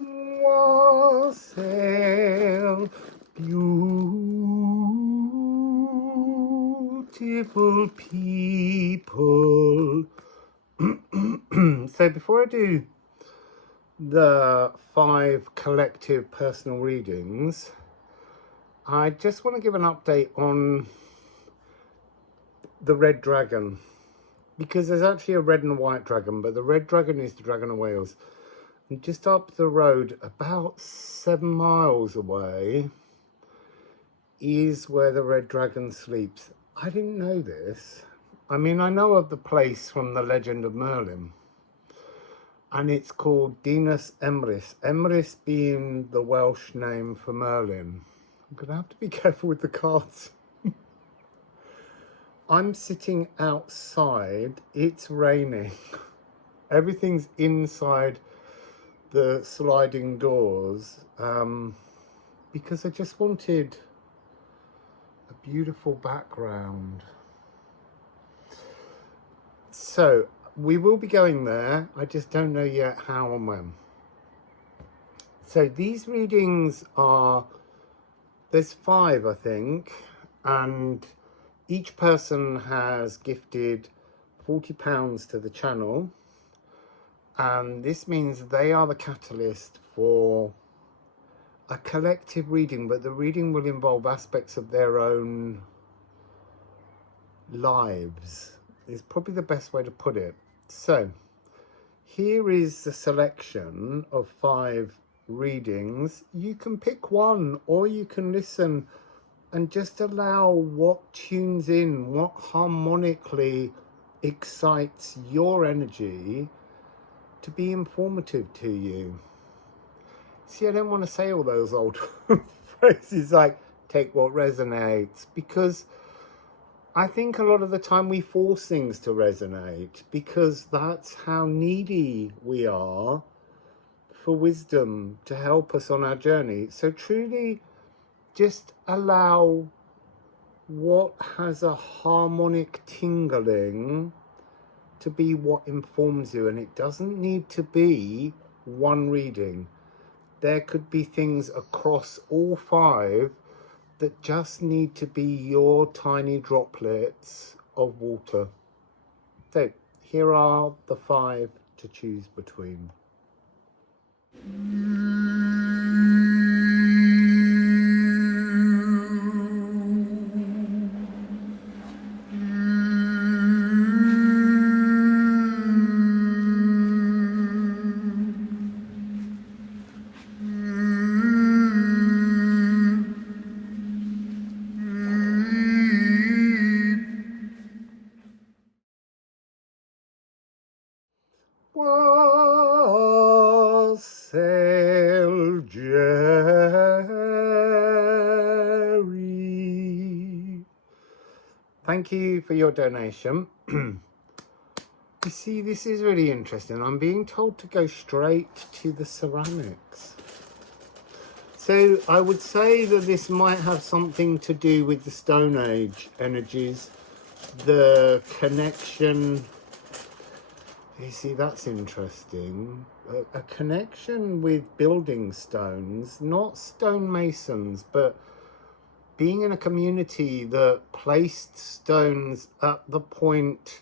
Wassail, beautiful people. So before I do the 5 collective personal readings, I just want to give an update on the red dragon, because there's actually a red and a white dragon, but the red dragon is the Dragon of Wales. And just up the road, about 7 miles away, is where the red dragon sleeps. I didn't know this. I mean, I know of the place from the legend of Merlin, and it's called Dinas Emrys. Emrys being the Welsh name for Merlin. I'm gonna have to be careful with the cards. I'm sitting outside, it's raining. Everything's inside the sliding doors, because I just wanted a beautiful background. So we will be going there. I just don't know yet how and when. So these readings are, there's 5 I think, and each person has gifted £40 to the channel, and this means they are the catalyst for a collective reading, but the reading will involve aspects of their own lives, is probably the best way to put it. So here is the selection of 5 readings. You can pick one, or you can listen and just allow what tunes in, what harmonically excites your energy to be informative to you. See, I don't want to say all those old phrases like take what resonates, because I think a lot of the time we force things to resonate because that's how needy we are for wisdom to help us on our journey. So truly just allow what has a harmonic tingling to be what informs you, and it doesn't need to be one reading. There could be things across all 5 that just need to be your tiny droplets of water. So here are the 5 to choose between. Wassail, Jerry. Thank you for your donation. You see, this is really interesting. I'm being told to go straight to the ceramics. So I would say that this might have something to do with the Stone Age energies, the connection. You see, that's interesting. A connection with building stones, not stonemasons, but being in a community that placed stones at the point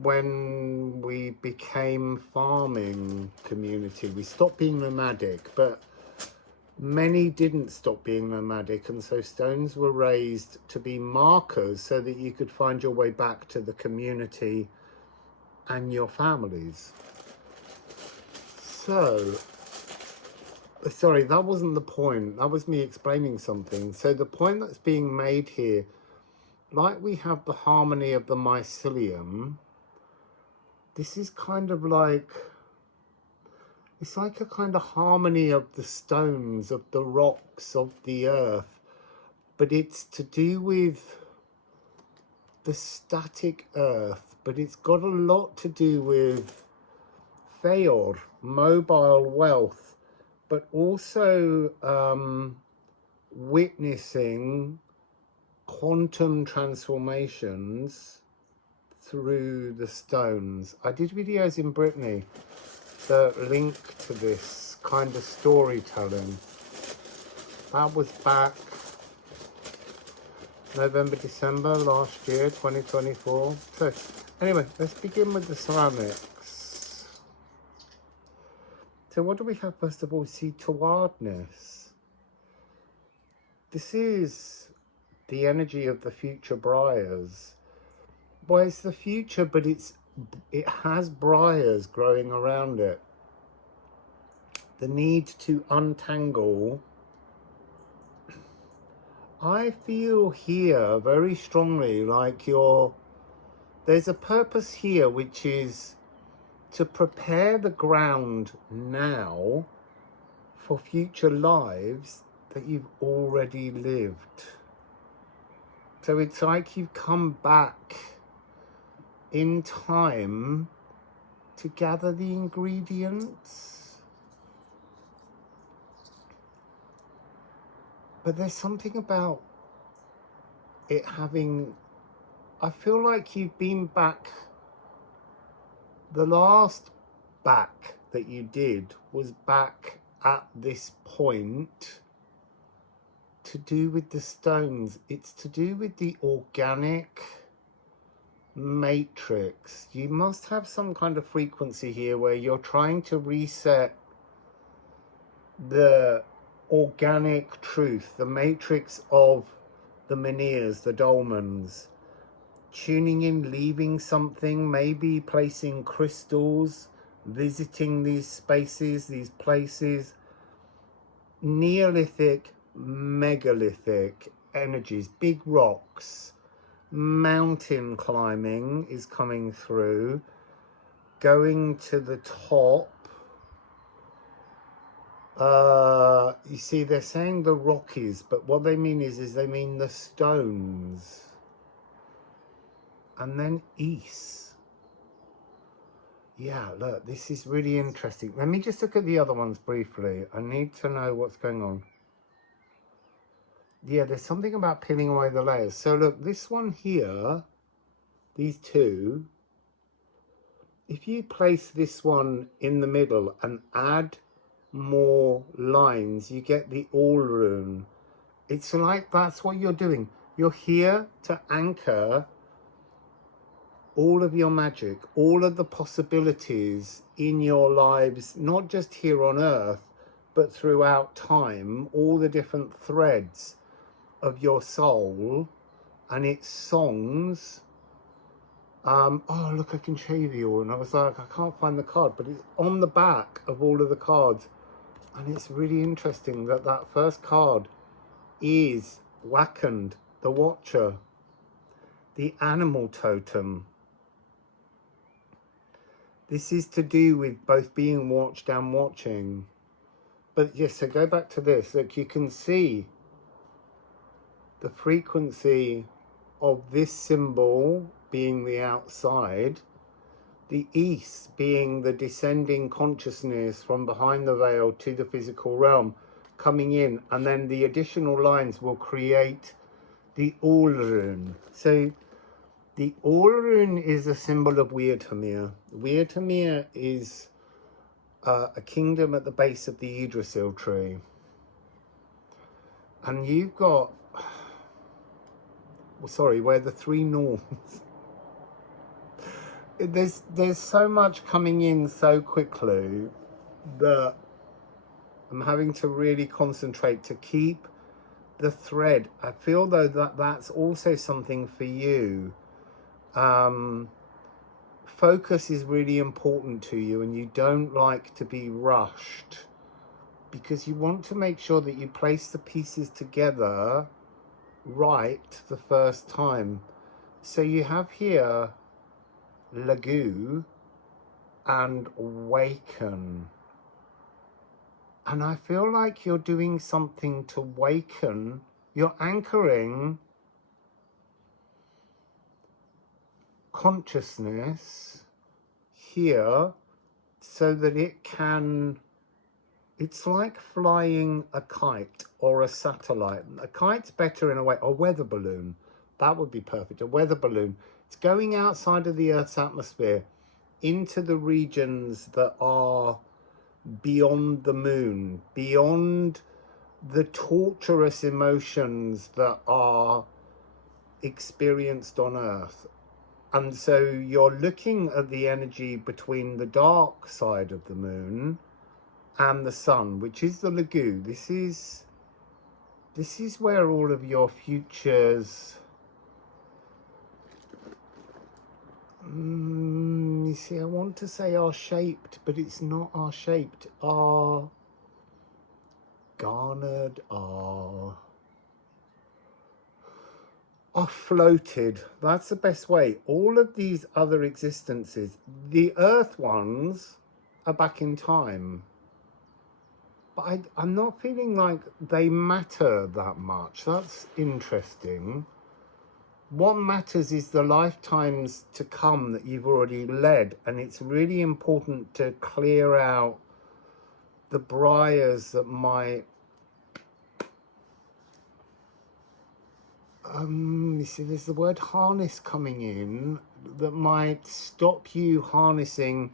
when we became farming community. We stopped being nomadic, but many didn't stop being nomadic, and so stones were raised to be markers so that you could find your way back to the community and your families. So, sorry, that wasn't the point. That was me explaining something. So the point that's being made here, like we have the harmony of the mycelium, this is kind of like, it's like a kind of harmony of the stones, of the rocks, of the earth, but it's to do with the static earth, but it's got a lot to do with Feor, mobile wealth, but also witnessing quantum transformations through the stones. I did videos in Brittany that link to this kind of storytelling. That was back November, December last year, 2024. So anyway, let's begin with the ceramics. So what do we have first of all? See, towardness. This is the energy of the future briars. Well, it's the future, but it has briars growing around it. The need to untangle. I feel here very strongly like there's a purpose here, which is to prepare the ground now for future lives that you've already lived. So it's like you've come back in time to gather the ingredients. But there's something about it having, I feel like you've been back, the last back that you did was back at this point to do with the stones. It's to do with the organic matrix. You must have some kind of frequency here where you're trying to reset the organic truth, the matrix of the Menhirs, the dolmens, tuning in, leaving something, maybe placing crystals, visiting these spaces, these places, Neolithic, megalithic energies, big rocks, mountain climbing is coming through, going to the top. You see, they're saying the Rockies, but what they mean is they mean the stones. And then east. Yeah, look, this is really interesting. Let me just look at the other ones briefly. I need to know what's going on. Yeah, there's something about peeling away the layers. So look, this one here, these two, if you place this one in the middle and add more lines, you get the all rune. It's like that's what you're doing. You're here to anchor all of your magic, all of the possibilities in your lives, not just here on earth, but throughout time, all the different threads of your soul and its songs. Oh, look, I can show you the all. And I was like, I can't find the card, but it's on the back of all of the cards. And it's really interesting that that first card is Wakand, the Watcher, the animal totem. This is to do with both being watched and watching. But yes, so go back to this. Look, you can see the frequency of this symbol being the outside, the east being the descending consciousness from behind the veil to the physical realm coming in, and then the additional lines will create the all rune. So the all rune is a symbol of Weirtamir. Weirtamir is a kingdom at the base of the Yggdrasil tree. And you've got, well, sorry, where the three norms. There's so much coming in so quickly that I'm having to really concentrate to keep the thread. I feel though that that's also something for you. Focus is really important to you, and you don't like to be rushed because you want to make sure that you place the pieces together right the first time. So you have here Lagu and Waken. And I feel like you're doing something to waken. You're anchoring consciousness here so that it can, it's like flying a kite or a satellite. A kite's better in a way, a weather balloon. That would be perfect, a weather balloon. It's going outside of the Earth's atmosphere into the regions that are beyond the moon, beyond the torturous emotions that are experienced on Earth. And so you're looking at the energy between the dark side of the moon and the sun, which is the Lagoon. This is where all of your futures, you see, I want to say are shaped, but it's not are shaped, are garnered, are floated. That's the best way. All of these other existences, the Earth ones, are back in time. But I'm not feeling like they matter that much. That's interesting. What matters is the lifetimes to come that you've already led. And it's really important to clear out the briars that might... you see, there's the word harness coming in that might stop you harnessing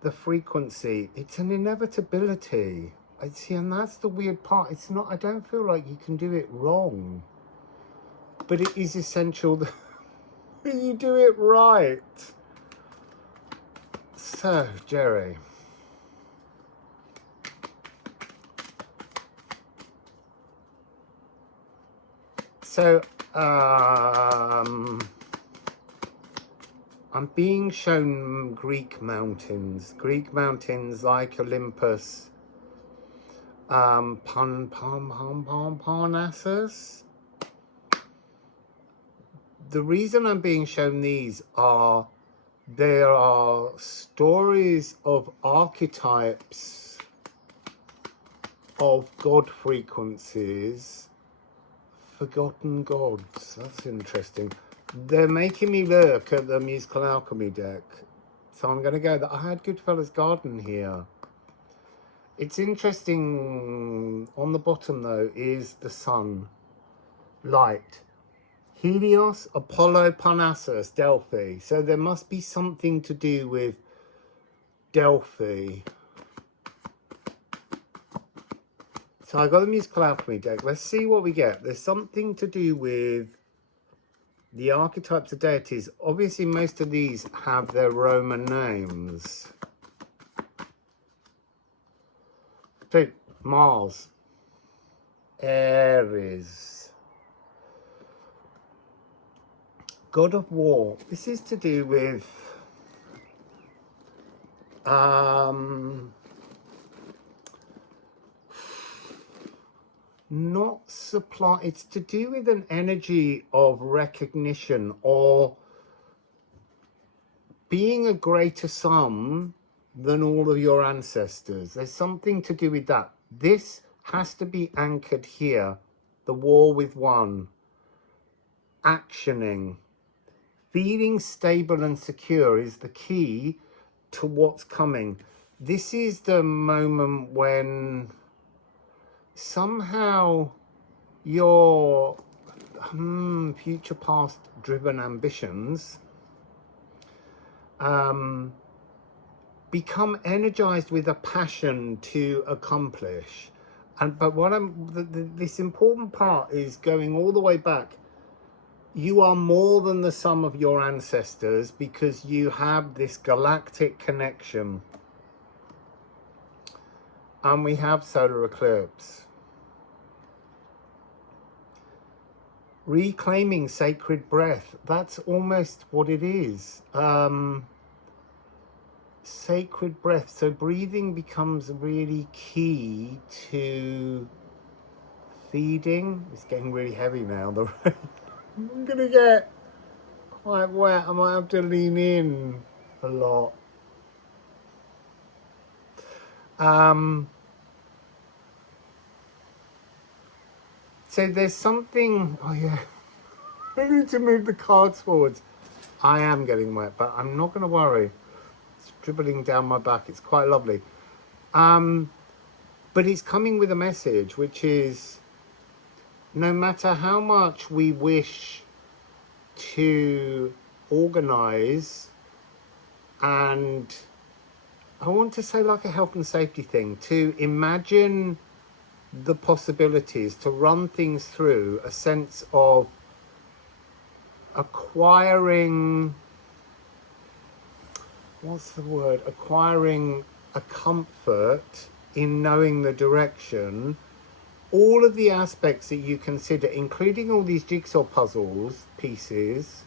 the frequency. It's an inevitability. I see, and that's the weird part. It's not, I don't feel like you can do it wrong, but it is essential that you do it right. So, Jerry. So, I'm being shown Greek mountains like Olympus, Parnassus. The reason I'm being shown these are there are stories of archetypes of God frequencies, forgotten gods. That's interesting. They're making me look at the musical alchemy deck, so I'm going to go that I had Goodfellas Garden here. It's interesting. On the bottom though is the sun, light, Helios, Apollo, Parnassus, Delphi. So there must be something to do with Delphi. So I got the musical alchemy deck. Let's see what we get. There's something to do with the archetypes of deities. Obviously, most of these have their Roman names. So, Mars, Aries, God of War. This is to do with not supply, it's to do with an energy of recognition or being a greater sum than all of your ancestors. There's something to do with that. This has to be anchored here. The war with one, actioning, feeling stable and secure is the key to what's coming. This is the moment when somehow your future past driven ambitions become energized with a passion to accomplish. But what this important part is going all the way back. You are more than the sum of your ancestors because you have this galactic connection. And we have solar eclipse. Reclaiming sacred breath. That's almost what it is. Sacred breath. So breathing becomes really key to feeding. It's getting really heavy now. The rain. I'm going to get quite wet. I might have to lean in a lot. So there's something... Oh, yeah. I need to move the cards forwards. I am getting wet, but I'm not going to worry. It's dribbling down my back. It's quite lovely. But it's coming with a message, which is no matter how much we wish to organize and I want to say like a health and safety thing, to imagine the possibilities, to run things through a sense of acquiring, what's the word, acquiring a comfort in knowing the direction, all of the aspects that you consider, including all these jigsaw puzzles pieces,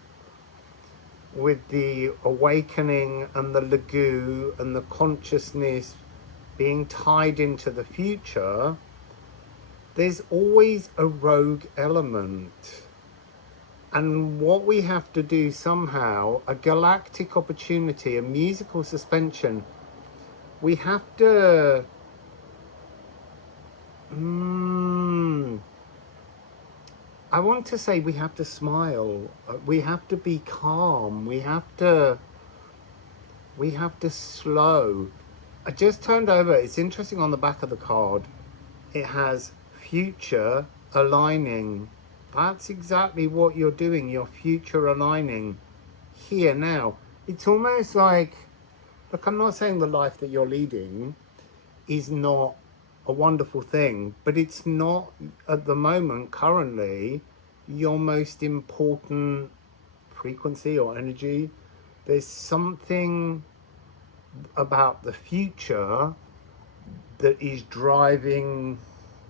with the awakening and the lagoon and the consciousness being tied into the future. There's always a rogue element. And what we have to do somehow, a galactic opportunity, a musical suspension, we have to... I want to say we have to smile. We have to be calm. We have to slow. I just turned over. It's interesting, on the back of the card, it has future aligning. That's exactly what you're doing. You're future aligning here now. It's almost like, look, I'm not saying the life that you're leading is not a wonderful thing, but it's not at the moment, currently, your most important frequency or energy. There's something about the future that is driving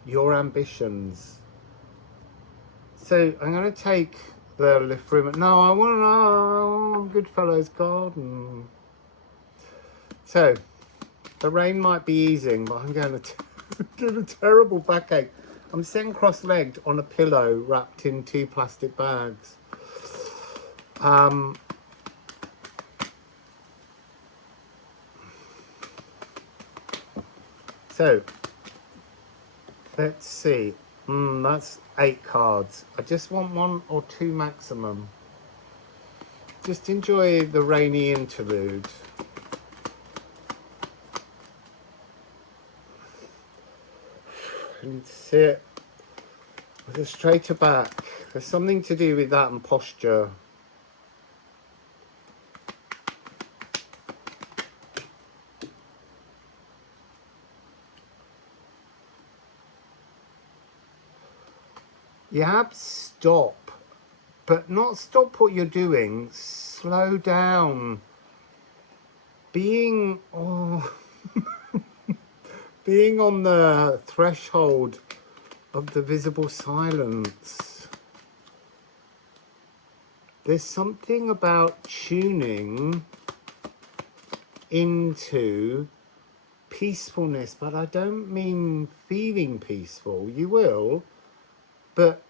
your ambitions. So I'm going to take the Liffruma. No, I want to know Goodfellows Garden. So the rain might be easing, but I'm going to get a terrible backache. I'm sitting cross-legged on a pillow wrapped in 2 plastic bags. So let's see. That's 8 cards. I just want 1 or 2 maximum. Just enjoy the rainy interlude. And sit with a straighter back. There's something to do with that and posture. You have to stop, but not stop what you're doing. Slow down. Being being on the threshold of the visible silence. There's something about tuning into peacefulness, but I don't mean feeling peaceful. You will, but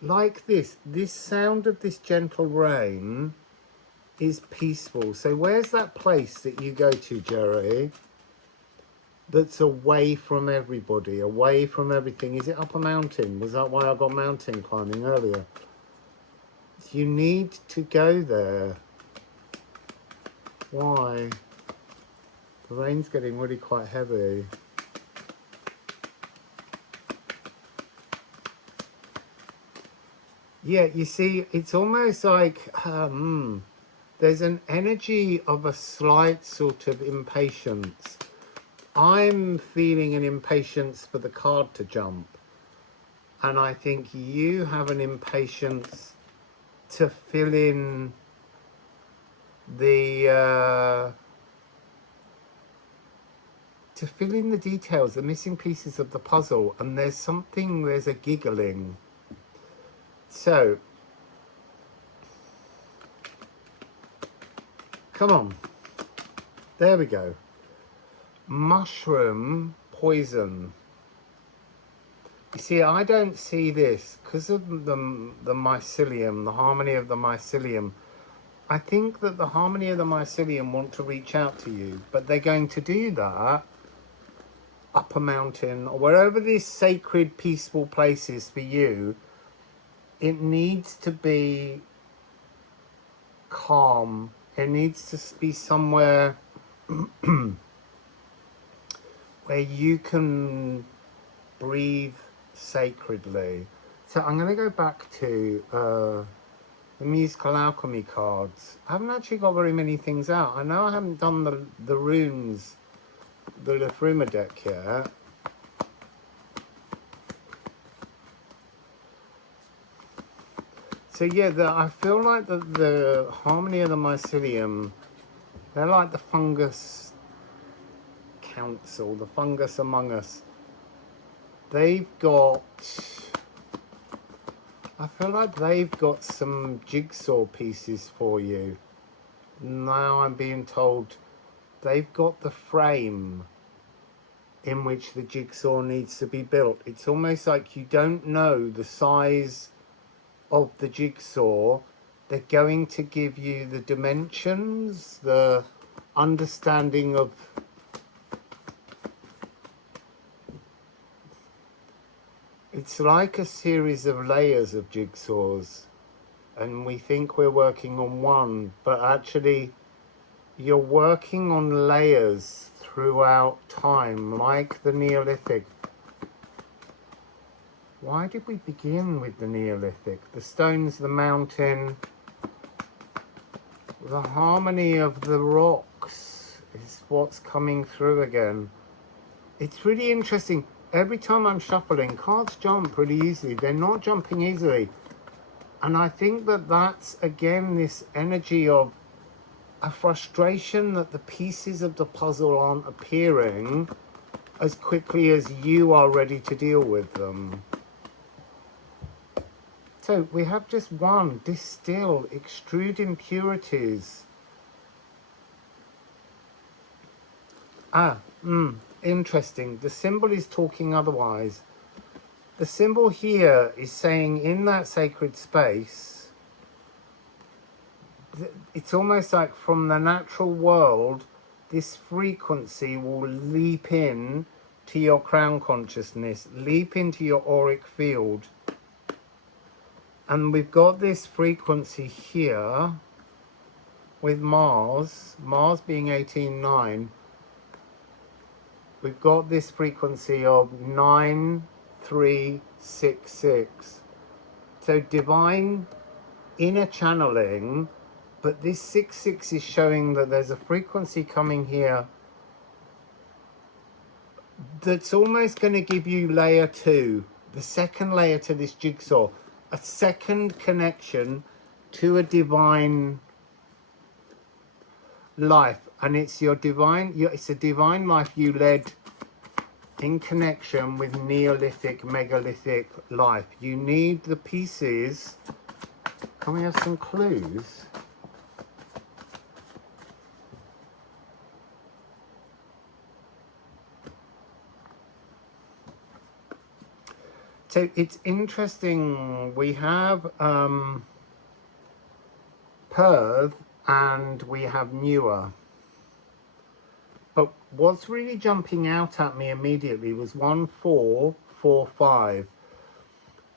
like this sound of this gentle rain is peaceful. So where's that place that you go to, Jerry, that's away from everybody, away from everything? Is it up a mountain? Was that why I got mountain climbing earlier? You need to go there. Why? The rain's getting really quite heavy. Yeah, you see, it's almost like there's an energy of a slight sort of impatience. I'm feeling an impatience for the card to jump. And I think you have an impatience to fill in the details, the missing pieces of the puzzle. And there's a giggling. So, come on. There we go. Mushroom poison. You see, I don't see this because of the mycelium, the harmony of the mycelium. I think that the harmony of the mycelium want to reach out to you, but they're going to do that up a mountain or wherever this sacred, peaceful place is for you. It needs to be calm. It needs to be somewhere where you can breathe sacredly. So I'm going to go back to the musical alchemy cards. I haven't actually got very many things out. I know I haven't done the runes, the Liffruma deck yet. So yeah, I feel like the harmony of the mycelium, they're like the fungus council, the fungus among us. They've got, I feel like they've got some jigsaw pieces for you. Now I'm being told they've got the frame in which the jigsaw needs to be built. It's almost like you don't know the size of the jigsaw. They're going to give you the dimensions, the understanding of it's like a series of layers of jigsaws, and we think we're working on one, but actually you're working on layers throughout time, like the Neolithic. Why did we begin with the Neolithic? The stones, the mountain, the harmony of the rocks is what's coming through again. It's really interesting. Every time I'm shuffling, cards jump pretty easily. They're not jumping easily. And I think that that's, again, this energy of a frustration that the pieces of the puzzle aren't appearing as quickly as you are ready to deal with them. So we have just one, distill, extrude impurities. Interesting. The symbol is talking otherwise. The symbol here is saying in that sacred space, it's almost like from the natural world, this frequency will leap in to your crown consciousness, leap into your auric field. And we've got this frequency here with Mars being 18.9. We've got this frequency of 9366. So divine inner channeling, but this 66 is showing that there's a frequency coming here that's almost going to give you layer 2, the second layer to this jigsaw, a second connection to a divine life. And it's your divine, it's a divine life you led in connection with Neolithic, megalithic life. You need the pieces. Can we have some clues? So it's interesting, we have Perth and we have Newer. But what's really jumping out at me immediately was 1445.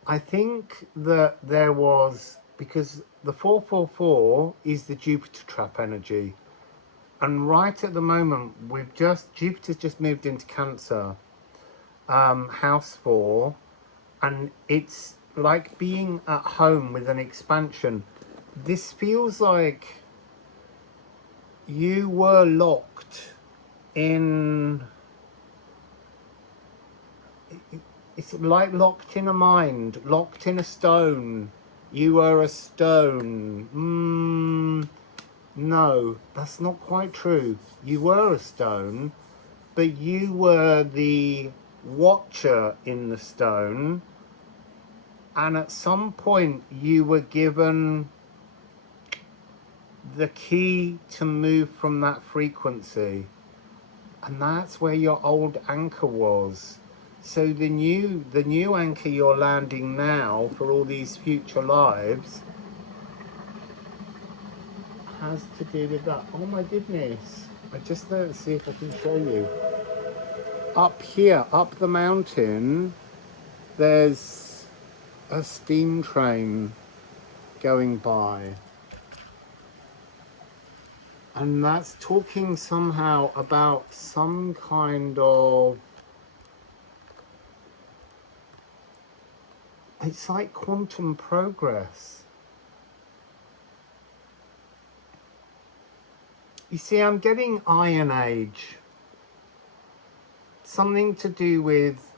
I think that there was, because the 444 is the Jupiter trap energy. And right at the moment, Jupiter's just moved into Cancer, house 4. And it's like being at home with an expansion. This feels like you were locked in, it's like locked in a mind, locked in a stone. You were a stone. No, that's not quite true. You were a stone, but you were the watcher in the stone. And at some point you were given the key to move from that frequency. And that's where your old anchor was. So the new anchor you're landing now for all these future lives has to do with that. Oh my goodness. I just let's see if I can show you. Up here, up the mountain, there's a steam train going by. And that's talking somehow about some kind of, it's like quantum progress. You see, I'm getting Iron Age. Something to do with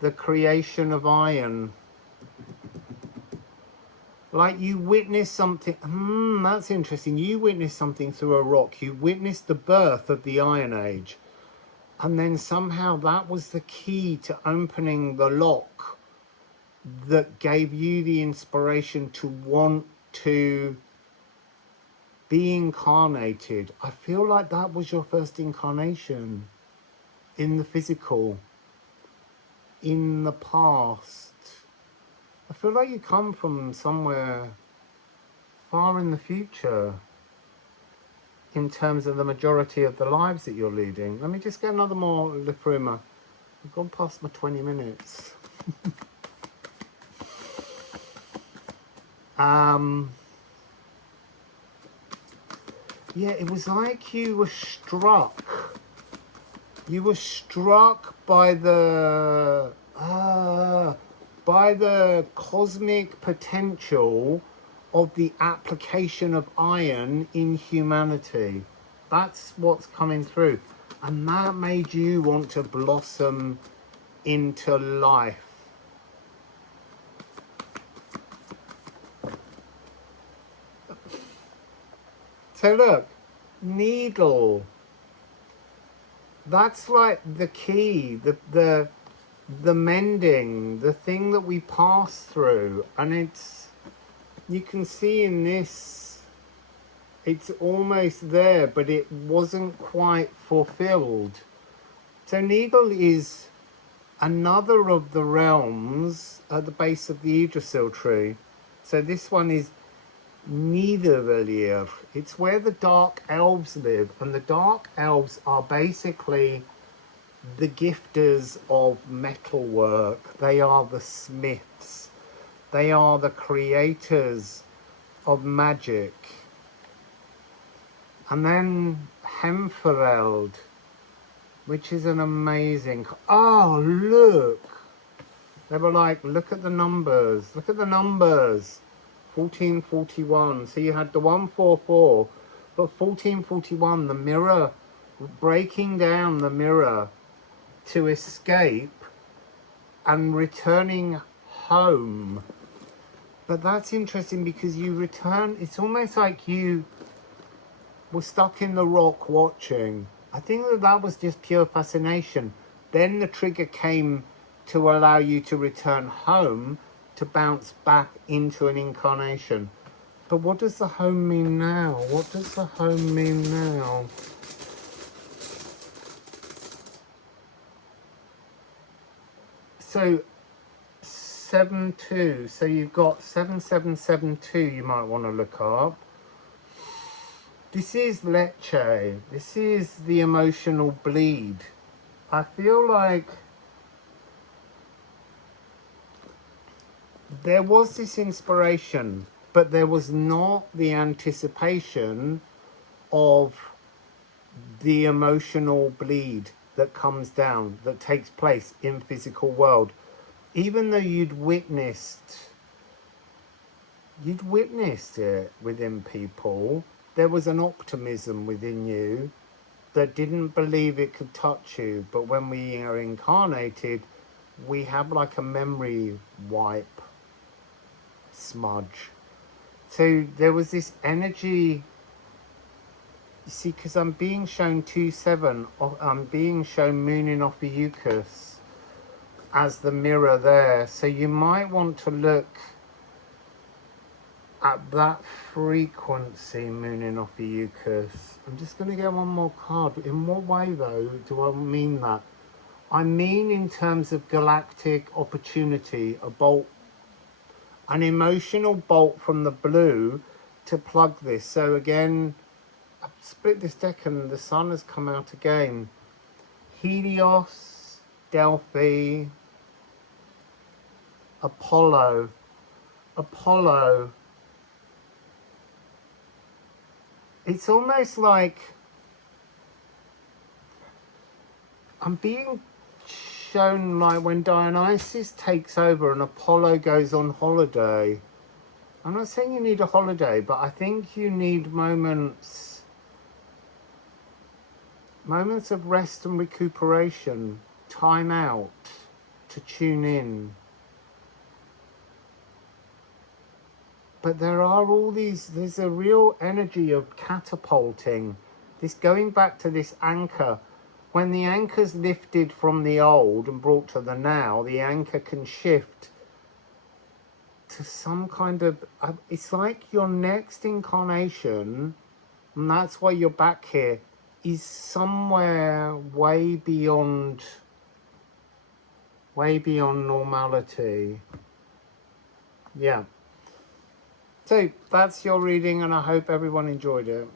the creation of iron. Like you witness something. That's interesting. You witnessed something through a rock. You witnessed the birth of the Iron Age. And then somehow that was the key to opening the lock that gave you the inspiration to want to be incarnated. I feel like that was your first incarnation in the physical, in the past. I feel like you come from somewhere far in the future in terms of the majority of the lives that you're leading. Let me just get another more Liffruma. I've gone past my 20 minutes. Yeah, it was like you were struck. You were struck by the cosmic potential of the application of iron in humanity. That's what's coming through. And that made you want to blossom into life. So look, needle. That's like the key, the mending, the thing that we pass through. And it's, you can see in this, it's almost there, but it wasn't quite fulfilled. So needle is another of the realms at the base of the Yggdrasil tree. So this one is Nidavellir. It's where the dark elves live, and the dark elves are basically the gifters of metalwork. They are the smiths. They are the creators of magic. And then Hemfereld, which is an amazing... Oh, look! They were like, look at the numbers. Look at the numbers. 1441. So you had the 144, but 1441, the mirror, breaking down the mirror to escape and returning home. But that's interesting because you return, it's almost like you were stuck in the rock watching. I think that was just pure fascination. Then the trigger came to allow you to return home, to bounce back into an incarnation. But what does the home mean now? What does the home mean now? So 7-2. So you've got 7772 you might want to look up. This is Leche. This is the emotional bleed. I feel like there was this inspiration, but there was not the anticipation of the emotional bleed that comes down, that takes place in physical world. Even though you'd witnessed it within people, there was an optimism within you that didn't believe it could touch you. But when we are incarnated, we have like a memory wipe smudge. So there was this energy, you see, because I'm being shown 2-7, I'm being shown Moon in Ophiuchus as the mirror there. So you might want to look at that frequency, Moon in Ophiuchus. I'm just going to get one more card. In what way though do I mean that? I mean in terms of galactic opportunity, a bolt, an emotional bolt from the blue to plug this. So again, I've split this deck and the sun has come out again. Helios, Delphi, Apollo. It's almost like I'm being shown like when Dionysus takes over and Apollo goes on holiday. I'm not saying you need a holiday, but I think you need moments moments of rest and recuperation, time out to tune in. But there are all these, there's a real energy of catapulting, this going back to this anchor. When the anchor's lifted from the old and brought to the now, the anchor can shift to some kind of, it's like your next incarnation, and that's why you're back here, is somewhere way beyond normality. Yeah. So that's your reading, and I hope everyone enjoyed it.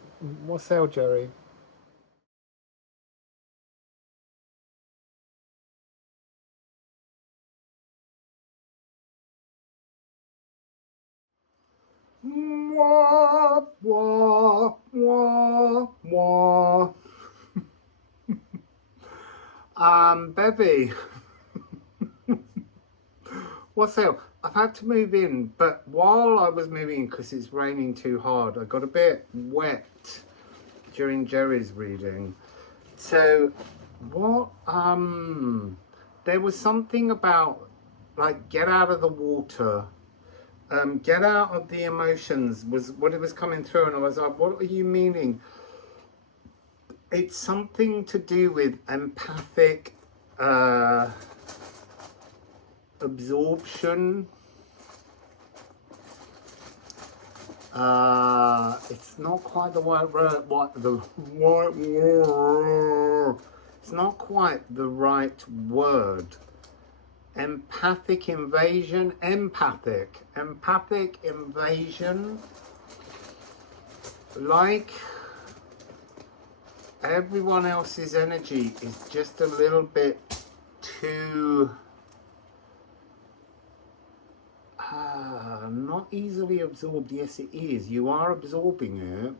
Wassail, Jerry. Mwah, mwah, mwah, mwah. Bevy. Wassail, I've had to move in, but while I was moving, because it's raining too hard, I got a bit wet during Jerry's reading. So what, there was something about, like, get out of the water, get out of the emotions, was what it was coming through, and I was like, what are you meaning? It's something to do with empathic absorption. It's not quite the right it's not quite the right word. Empathic invasion, empathic invasion. Like everyone else's energy is just a little bit too not easily absorbed. Yes, it is. You are absorbing it,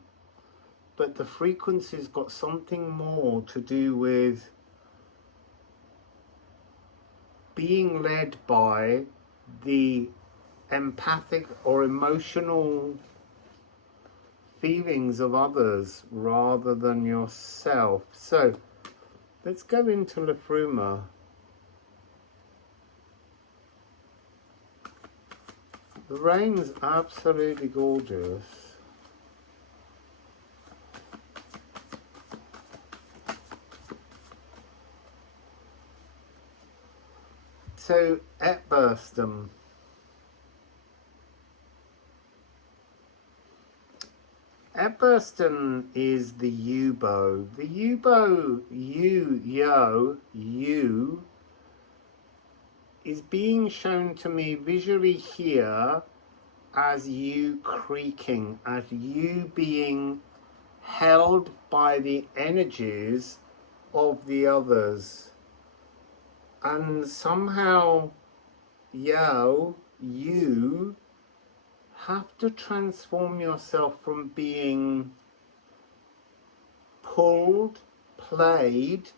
but the frequency's got something more to do with being led by the empathic or emotional feelings of others rather than yourself. So let's go into Liffruma. The rain's absolutely gorgeous. So, Ædan. Ædan is the U-bow. The U-bow, you, is being shown to me visually here as you creaking, as you being held by the energies of the others. And somehow, you have to transform yourself from being pulled, played,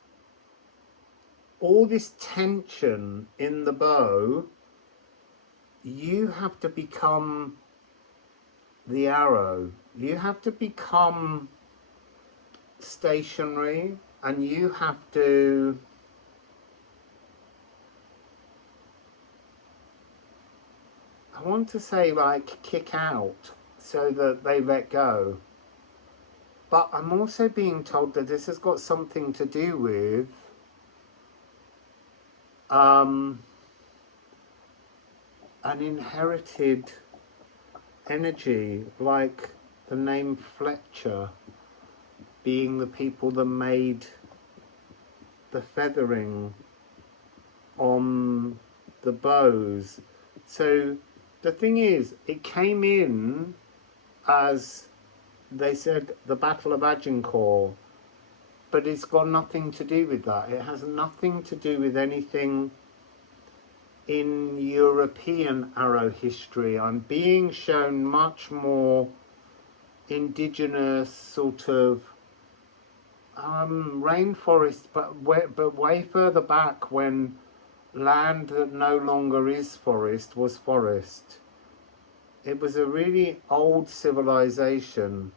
all this tension in the bow. You have to become the arrow. You have to become stationary, and you have to I want to say, like, kick out so that they let go. But I'm also being told that this has got something to do with an inherited energy, like the name Fletcher being the people that made the feathering on the bows. So the thing is, it came in as they said the Battle of Agincourt, but it's got nothing to do with that. It has nothing to do with anything in European arrow history. I'm being shown much more indigenous sort of rainforest, but way further back, when land that no longer is forest was forest. It was a really old civilization.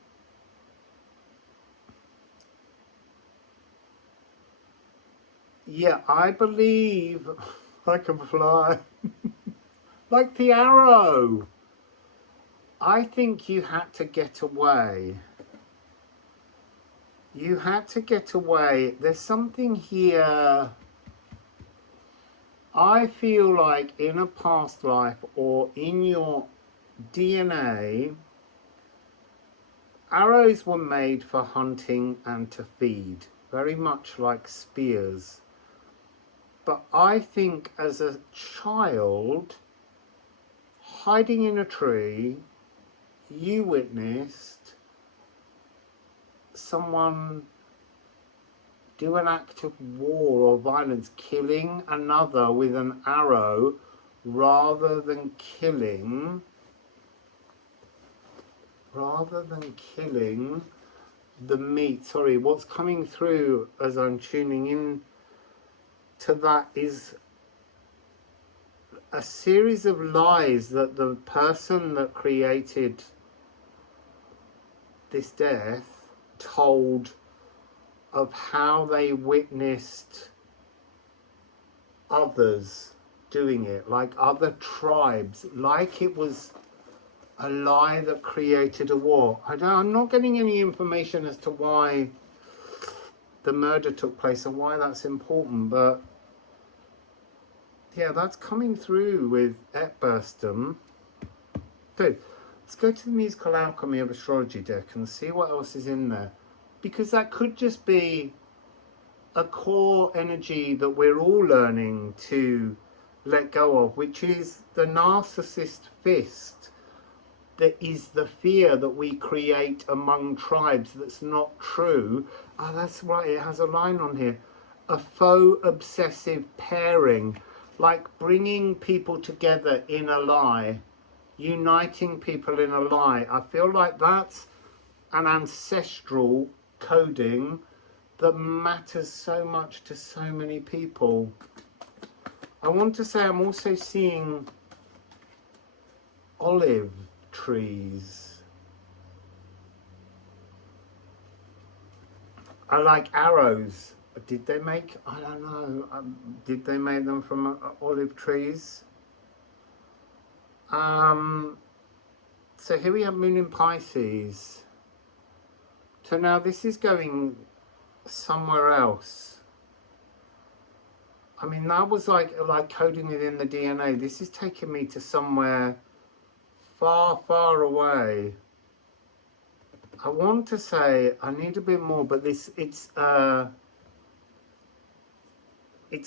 Yeah, I believe I can fly. Like the arrow. I think you had to get away. You had to get away. There's something here. I feel like in a past life or in your DNA, arrows were made for hunting and to feed, very much like spears. But I think as a child, hiding in a tree, you witnessed someone do an act of war or violence, killing another with an arrow rather than killing the meat. Sorry, what's coming through as I'm tuning in to that is a series of lies that the person that created this death told of how they witnessed others doing it, like other tribes, like it was a lie that created a war. I'm not getting any information as to why the murder took place and why that's important, but yeah, that's coming through with Epburstum. So let's go to the musical Alchemy of Astrology deck and see what else is in there, because that could just be a core energy that we're all learning to let go of, which is the narcissist fist. That is the fear that we create among tribes that's not true. Oh, that's right, it has a line on here. A faux obsessive pairing, like bringing people together in a lie, uniting people in a lie. I feel like that's an ancestral coding that matters so much to so many people. I want to say I'm also seeing olive trees. I like arrows. Did they make, I don't know, did they make them from olive trees? So here we have Moon in Pisces. So now this is going somewhere else. I mean, that was like coding within the DNA. This is taking me to somewhere far, far away. I want to say I need a bit more, but it's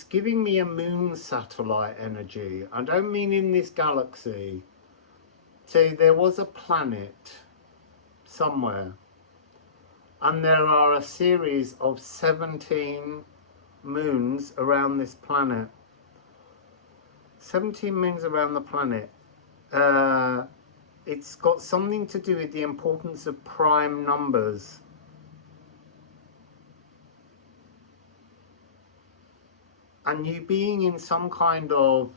giving me a moon satellite energy. I don't mean in this galaxy. So there was a planet somewhere, and there are a series of 17 moons around this planet. 17 moons around the planet. It's got something to do with the importance of prime numbers. And you being in some kind of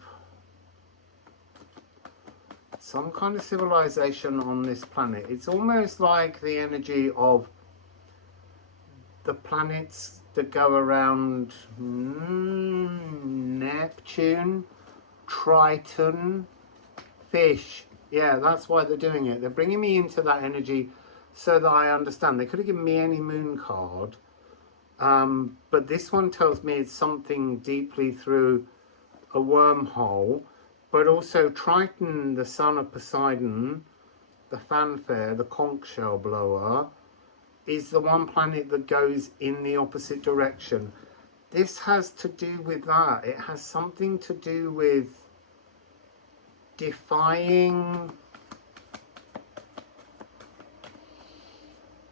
civilization on this planet. It's almost like the energy of the planets that go around Neptune, Triton, Fish. Yeah, that's why they're doing it. They're bringing me into that energy so that I understand. They could have given me any moon card, but this one tells me it's something deeply through a wormhole. But also Triton, the son of Poseidon, the fanfare, the conch shell blower, is the one planet that goes in the opposite direction. This has to do with that. It has something to do with defying,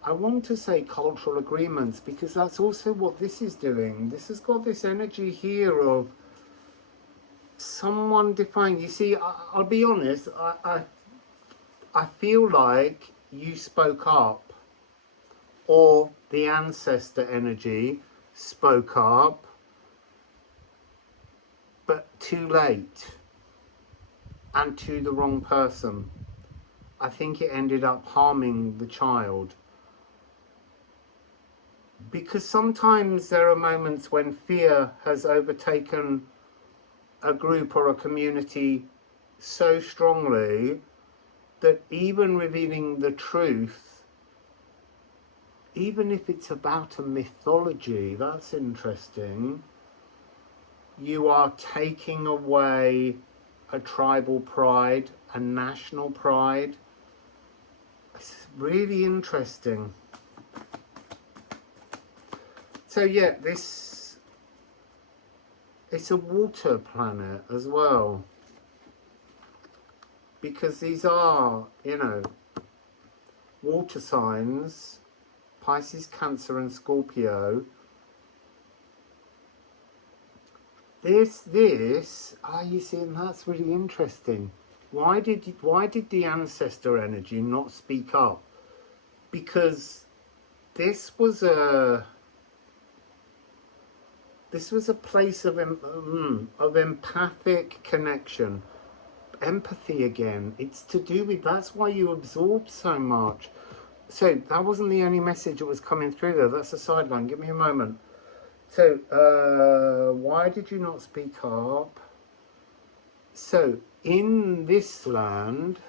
I want to say cultural agreements, because that's also what this is doing. This has got this energy here of someone defying. You see, I'll be honest, I feel like you spoke up, or the ancestor energy spoke up, but too late and to the wrong person. I think it ended up harming the child. because sometimes there are moments when fear has overtaken a group or a community so strongly that even revealing the truth, even if it's about a mythology, that's interesting, you are taking away a tribal pride, a national pride. It's really interesting. So yeah, it's a water planet as well, because these are, you know, water signs, Pisces, Cancer and Scorpio. You see, and that's really interesting. Why did the ancestor energy not speak up? Because this was a place of empathic connection, empathy again. It's to do with, that's why you absorb so much. So that wasn't the only message that was coming through there. That's a sideline. Give me a moment. So why did you not speak up? So in this land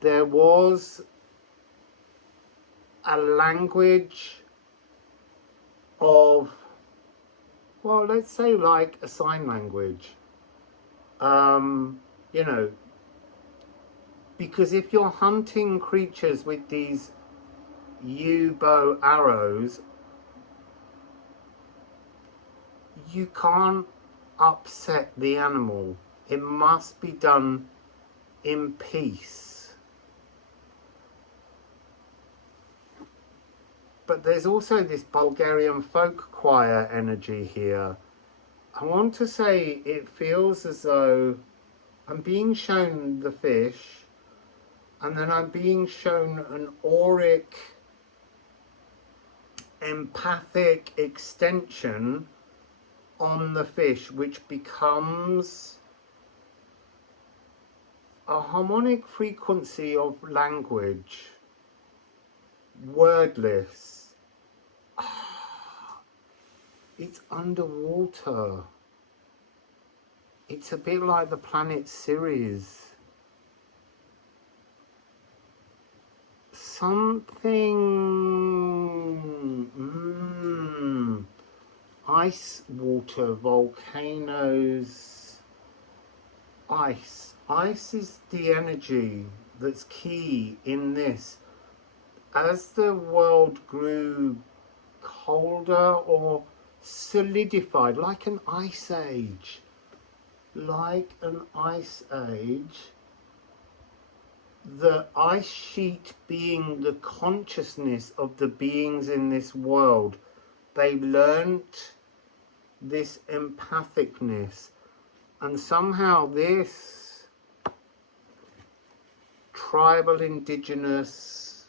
there was a language of, well, let's say like a sign language, you know, because if you're hunting creatures with these bow arrows, you can't upset the animal. It must be done in peace. But there's also this Bulgarian folk choir energy here. I want to say it feels as though I'm being shown the fish, and then I'm being shown an auric, empathic extension on the fish, which becomes a harmonic frequency of language, wordless. It's underwater. It's a bit like the planet Ceres. Something, ice, water, volcanoes, ice. Ice is the energy that's key in this. As the world grew colder or solidified, like an ice age, the ice sheet being the consciousness of the beings in this world, they learnt this empathicness, and somehow this tribal, indigenous,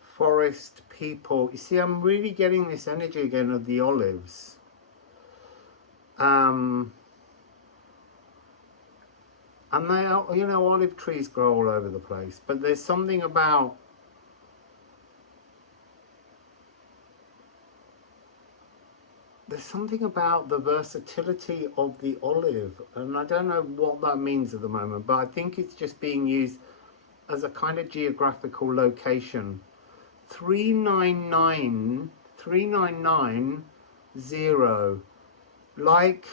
forest people, you see, I'm really getting this energy again of the olives. And they are, you know, olive trees grow all over the place, but there's something about the versatility of the olive, and I don't know what that means at the moment, but I think it's just being used as a kind of geographical location. 3990, like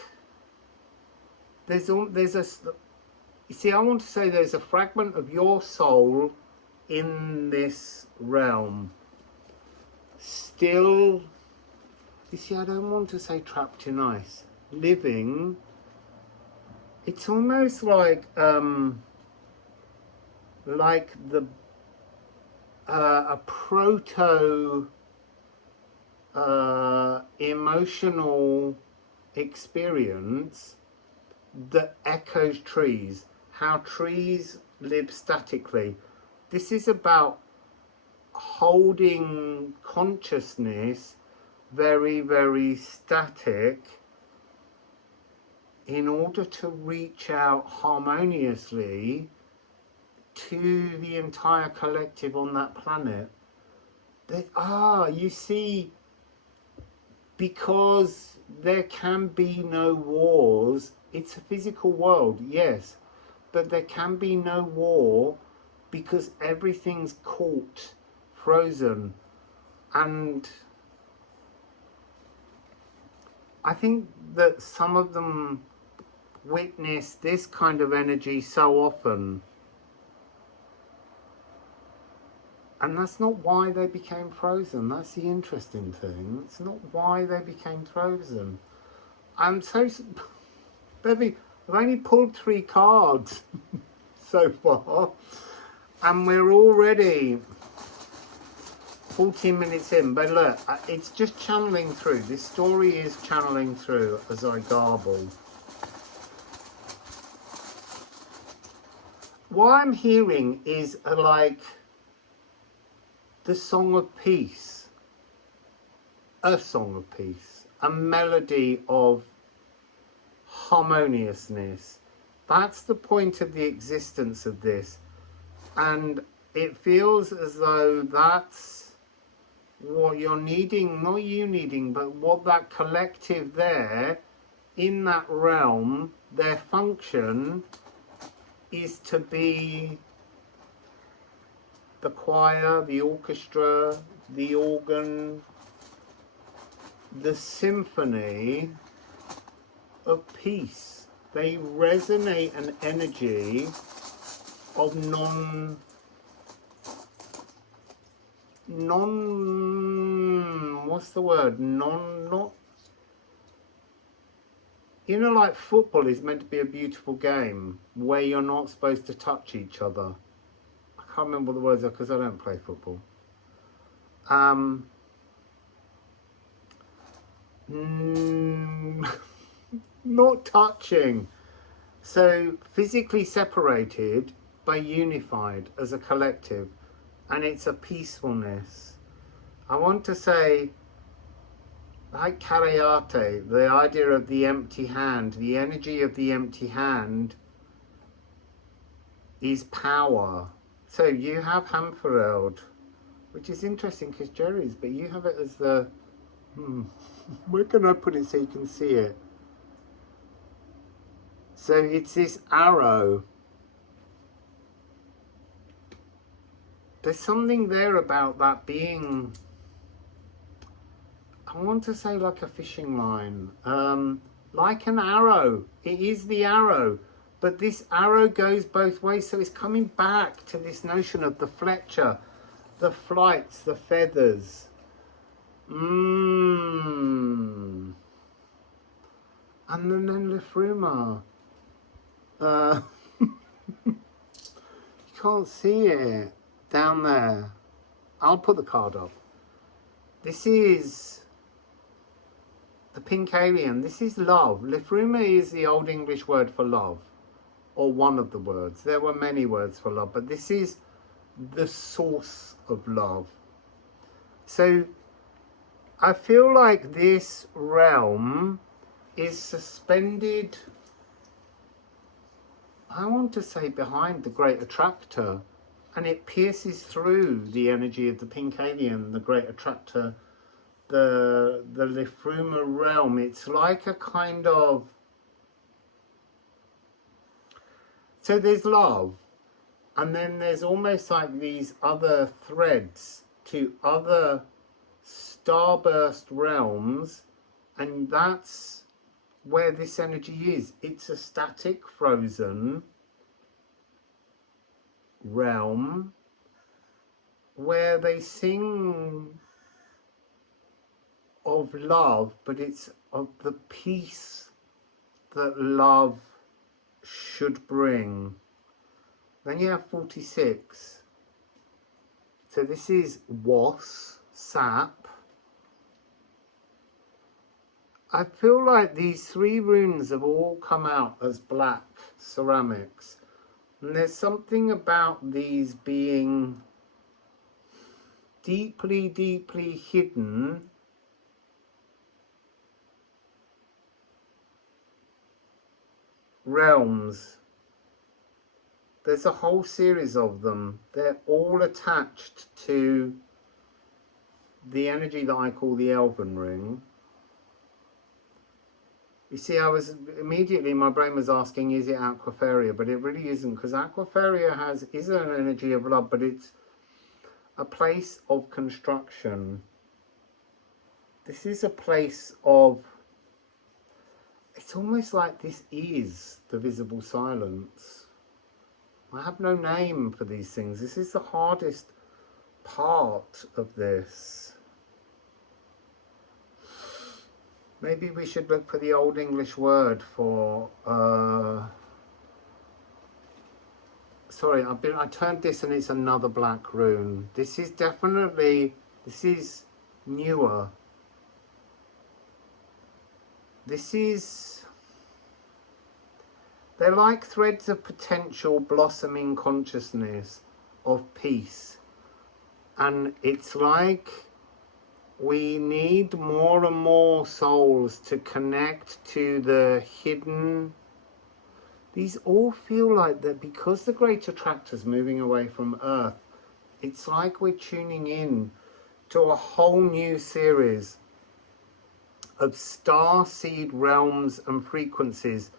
there's a, you see, I want to say there's a fragment of your soul in this realm still. You see, I don't want to say trapped in ice, living. It's almost like the a proto emotional experience that echoes trees, how trees live statically. This is about holding consciousness very, very static in order to reach out harmoniously to the entire collective on that planet. You see, because there can be no wars, it's a physical world, yes, but there can be no war because everything's caught, frozen. And I think that some of them witness this kind of energy so often. And that's not why they became frozen. That's the interesting thing. It's not why they became frozen. I'm so... Baby, I've only pulled 3 cards so far. And we're already 14 minutes in. But look, it's just channeling through. This story is channeling through as I garble. What I'm hearing is like the song of peace, a song of peace, a melody of harmoniousness. That's the point of the existence of this. And it feels as though that's what you're needing, not you needing, but what that collective there, in that realm, their function is to be the choir, the orchestra, the organ, the symphony of peace. They resonate an energy of what's the word? Not, you know, like football is meant to be a beautiful game where you're not supposed to touch each other. I can't remember what the words are because I don't play football. Not touching. So physically separated but unified as a collective, and it's a peacefulness. I want to say, like Karayate, the idea of the empty hand, the energy of the empty hand is power. So you have Hamfereld, which is interesting because Jerry's, but you have it as the, where can I put it so you can see it? So it's this arrow. There's something there about that being, I want to say like a fishing line, like an arrow. It is the arrow, but this arrow goes both ways. So it's coming back to this notion of the Fletcher, the flights, the feathers. And then Liffruma. You can't see it down there. I'll put the card up. This is the pink alien. This is love. Liffruma is the Old English word for love, or one of the words. There were many words for love, but this is the source of love. So I feel like this realm is suspended, I want to say, behind the great attractor, and it pierces through the energy of the pink alien, the great attractor, the Liffruma realm. It's like a kind of, so there's love, and then there's almost like these other threads to other starburst realms, and that's where this energy is. It's a static, frozen realm where they sing of love, but it's of the peace that love should bring. Then you have 46. So this is was, sap. I feel like these 3 runes have all come out as black ceramics. And there's something about these being deeply, deeply hidden realms. There's a whole series of them. They're all attached to the energy that I call the Elven ring. You see, I was immediately, my brain was asking, is it Aquafaria? But it really isn't, because Aquafaria is an energy of love, but it's a place of construction. This is a place of, it's almost like this is the visible silence. I have no name for these things. This is the hardest part of this. Maybe we should look for the Old English word for, sorry, I turned this and it's another black rune. This is definitely, this is newer. This is, they're like threads of potential blossoming consciousness of peace. And it's like we need more and more souls to connect to the hidden. These all feel like that because the great attractor's moving away from Earth, it's like we're tuning in to a whole new series of star seed realms and frequencies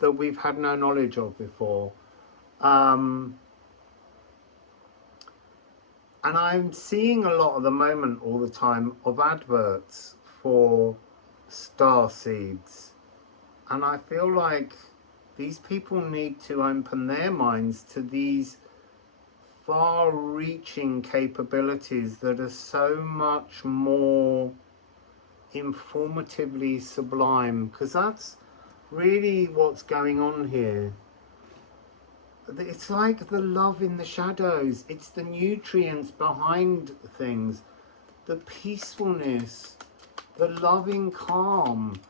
that we've had no knowledge of before. And I'm seeing a lot at the moment, all the time, of adverts for star seeds. And I feel like these people need to open their minds to these far-reaching capabilities that are so much more informatively sublime, because that's really what's going on here. It's like the love in the shadows. It's the nutrients behind things, the peacefulness, the loving calm,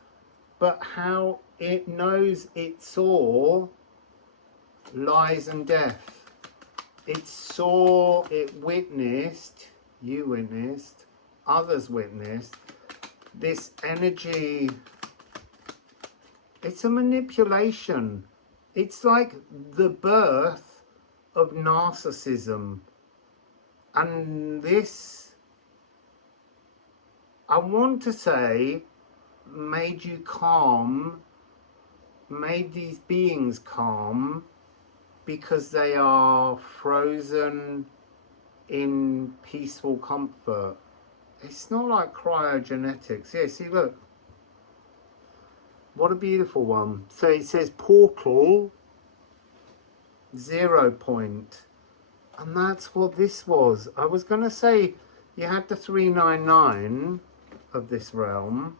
but how it knows it saw lies and death. It saw, it witnessed, you witnessed, others witnessed, this energy. It's a manipulation. It's like the birth of narcissism. And this, I want to say, made you calm, made these beings calm, because they are frozen in peaceful comfort. It's not like cryogenetics. Yeah, see, look. What a beautiful one. So it says portal, 0 point. And that's what this was. I was going to say you had the 399 of this realm.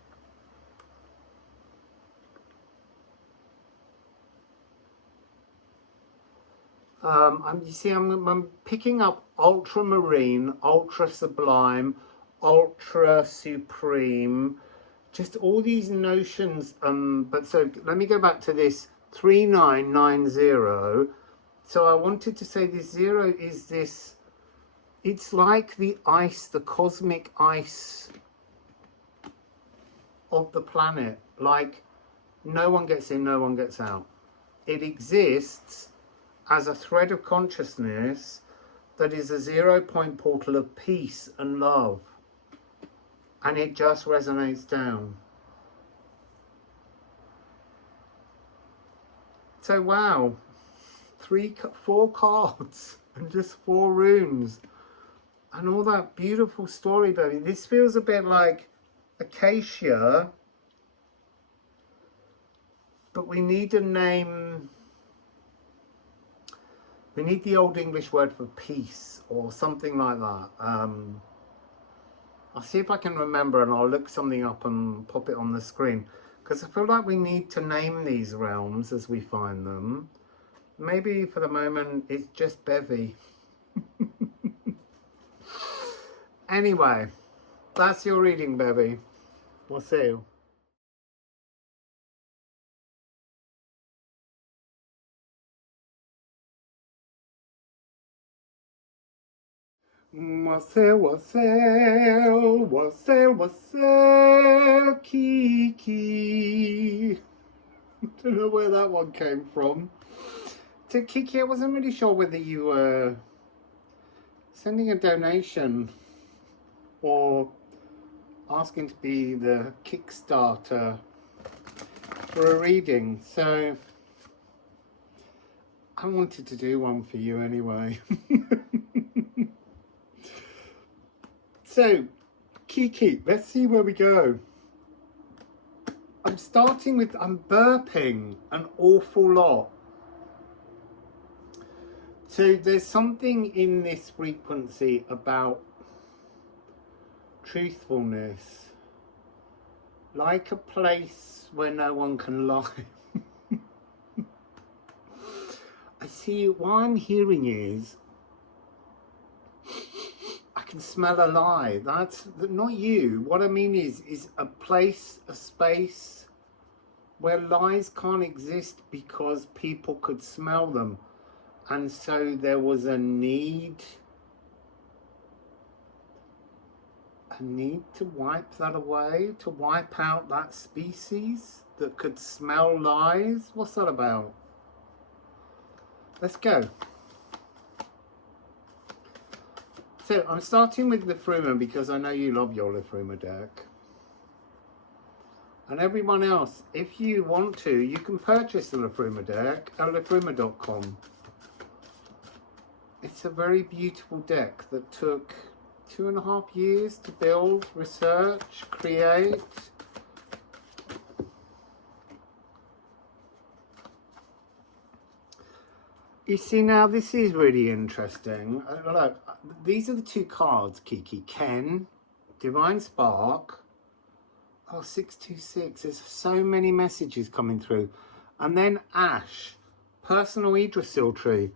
You see, I'm picking up ultramarine, ultra sublime, ultra supreme, just all these notions. But so let me go back to this 3990. So I wanted to say this 0 is this, it's like the ice, the cosmic ice of the planet. Like no one gets in, no one gets out. It exists as a thread of consciousness that is a 0 point portal of peace and love. And it just resonates down. So wow, 4 cards and just 4 runes and all that beautiful story, baby. This feels a bit like acacia, but we need a name. We need the Old English word for peace or something like that. I'll see if I can remember and I'll look something up and pop it on the screen, because I feel like we need to name these realms as we find them. Maybe for the moment it's just Bevy. Anyway, that's your reading, Bevy. Wassail. Wassail, wassail, wassail, wassail, Kiki. Don't know where that one came from. To Kiki, I wasn't really sure whether you were sending a donation. or asking to be the Kickstarter for a reading. So I wanted to do one for you anyway. So Kiki, let's see where we go. I'm burping an awful lot. So there's something in this frequency about truthfulness, like a place where no one can lie. I see what I'm hearing is, I can smell a lie. That's not you. What I mean is a place, a space where lies can't exist because people could smell them. And so there was a need to wipe that away, to wipe out that species that could smell lies. What's that about? Let's go. So I'm starting with Liffruma because I know you love your Liffruma deck. And everyone else, if you want to, you can purchase the Liffruma deck at liffruma.com. It's a very beautiful deck that took 2.5 years to build, research, create. You see, now this is really interesting. Look, these are the two cards, Kiki. Ken, Divine Spark. Oh, 626. There's so many messages coming through. And then Ash, Personal Yggdrasil Tree.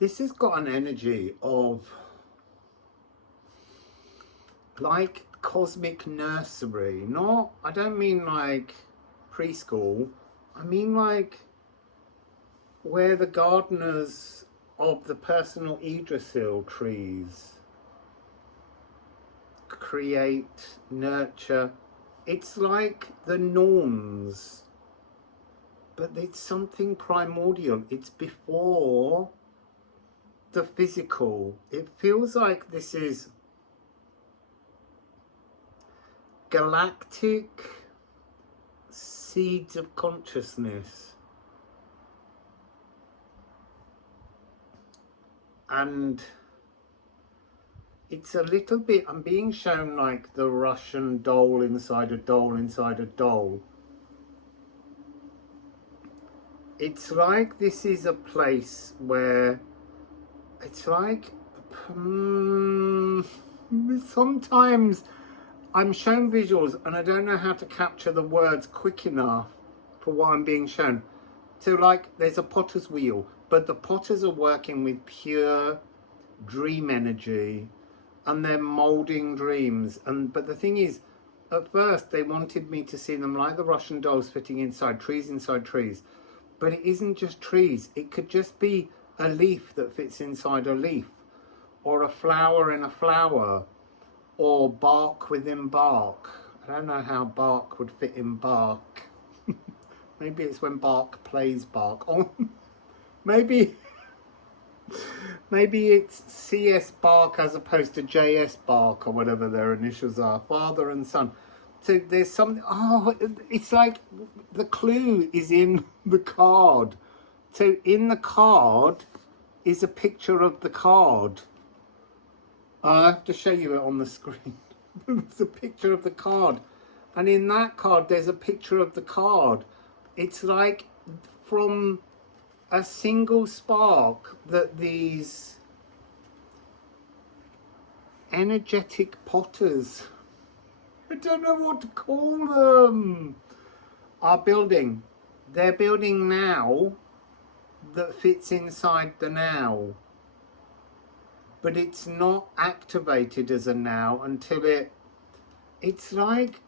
This has got an energy of like cosmic nursery. Not, I don't mean like preschool. I mean like where the gardeners of the personal Yggdrasil trees create, nurture. It's like the norns, but it's something primordial. It's before the physical. It feels like this is galactic seeds of consciousness, and it's a little bit, I'm being shown like the Russian doll inside a doll inside a doll. It's like this is a place where it's like, sometimes I'm shown visuals and I don't know how to capture the words quick enough for what I'm being shown. So like there's a potter's wheel, but the potters are working with pure dream energy and they're molding dreams. But the thing is, at first they wanted me to see them like the Russian dolls fitting inside trees. But it isn't just trees. It could just be a leaf that fits inside a leaf, or a flower in a flower, or bark within bark. I don't know how bark would fit in bark. Maybe it's when bark plays bark. Oh, maybe it's CS bark as opposed to JS bark, or whatever their initials are, father and son. So there's something, oh, it's like the clue is in the card. So in the card is a picture of the card. I have to show you it on the screen. There's a picture of the card. And in that card, there's a picture of the card. It's like from a single spark that these energetic potters, I don't know what to call them, are building. They're building now that fits inside the now, but it's not activated as a now until it's like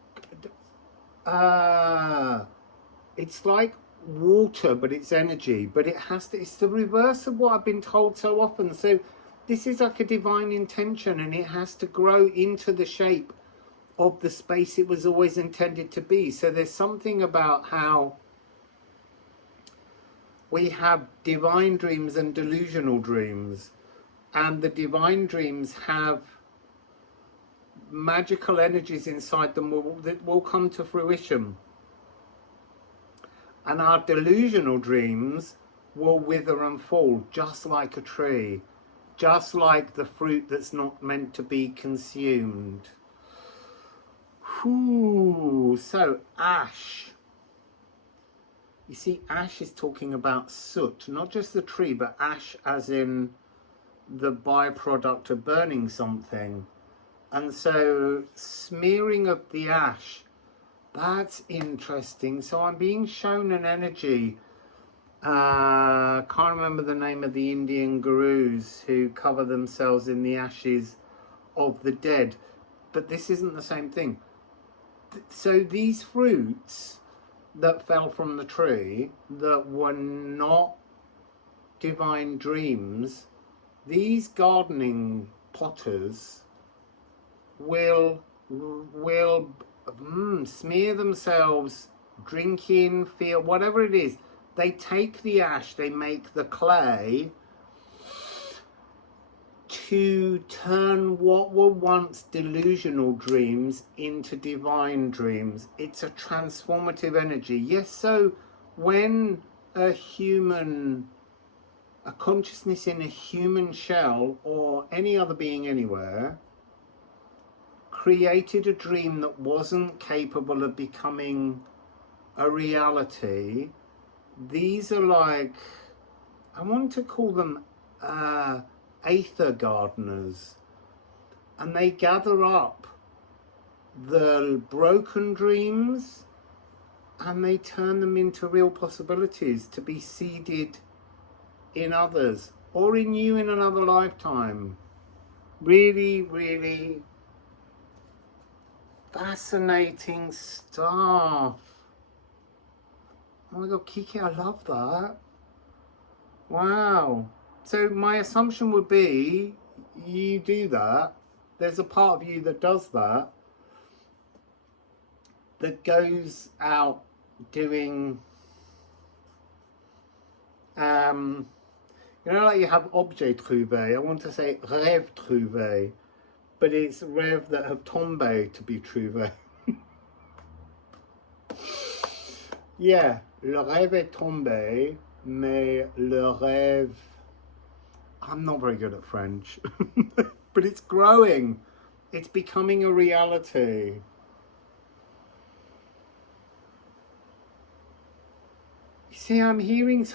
water, but it's energy, but it has to, it's the reverse of what I've been told so often. So this is like a divine intention, and it has to grow into the shape of the space it was always intended to be. So there's something about how we have divine dreams and delusional dreams, and the divine dreams have magical energies inside them that will come to fruition. And our delusional dreams will wither and fall, just like a tree, just like the fruit that's not meant to be consumed. Whew. So, ash. You see, ash is talking about soot, not just the tree, but ash as in the byproduct of burning something. And so, smearing of the ash, that's interesting. So I'm being shown an energy. Can't remember the name of the Indian gurus who cover themselves in the ashes of the dead. But this isn't the same thing. So these fruits that fell from the tree that were not divine dreams, these gardening potters will smear themselves, drinking, feel, whatever it is. They take the ash, they make the clay to turn what were once delusional dreams into divine dreams. It's a transformative energy. Yes, so when a consciousness in a human shell or any other being anywhere created a dream that wasn't capable of becoming a reality, these are like, I want to call them aether gardeners, and they gather up the broken dreams and they turn them into real possibilities to be seeded in others or in you in another lifetime. Really, really fascinating stuff. Oh my god, Kiki, I love that. Wow. So my assumption would be you do that. There's a part of you that does that, that goes out doing, you know, like you have objet trouvé. I want to say rêve trouvé, but it's rêve that have tombé to be trouvé. Yeah, le rêve est tombé, mais le rêve... I'm not very good at French, but it's growing. It's becoming a reality. You see, I'm hearing...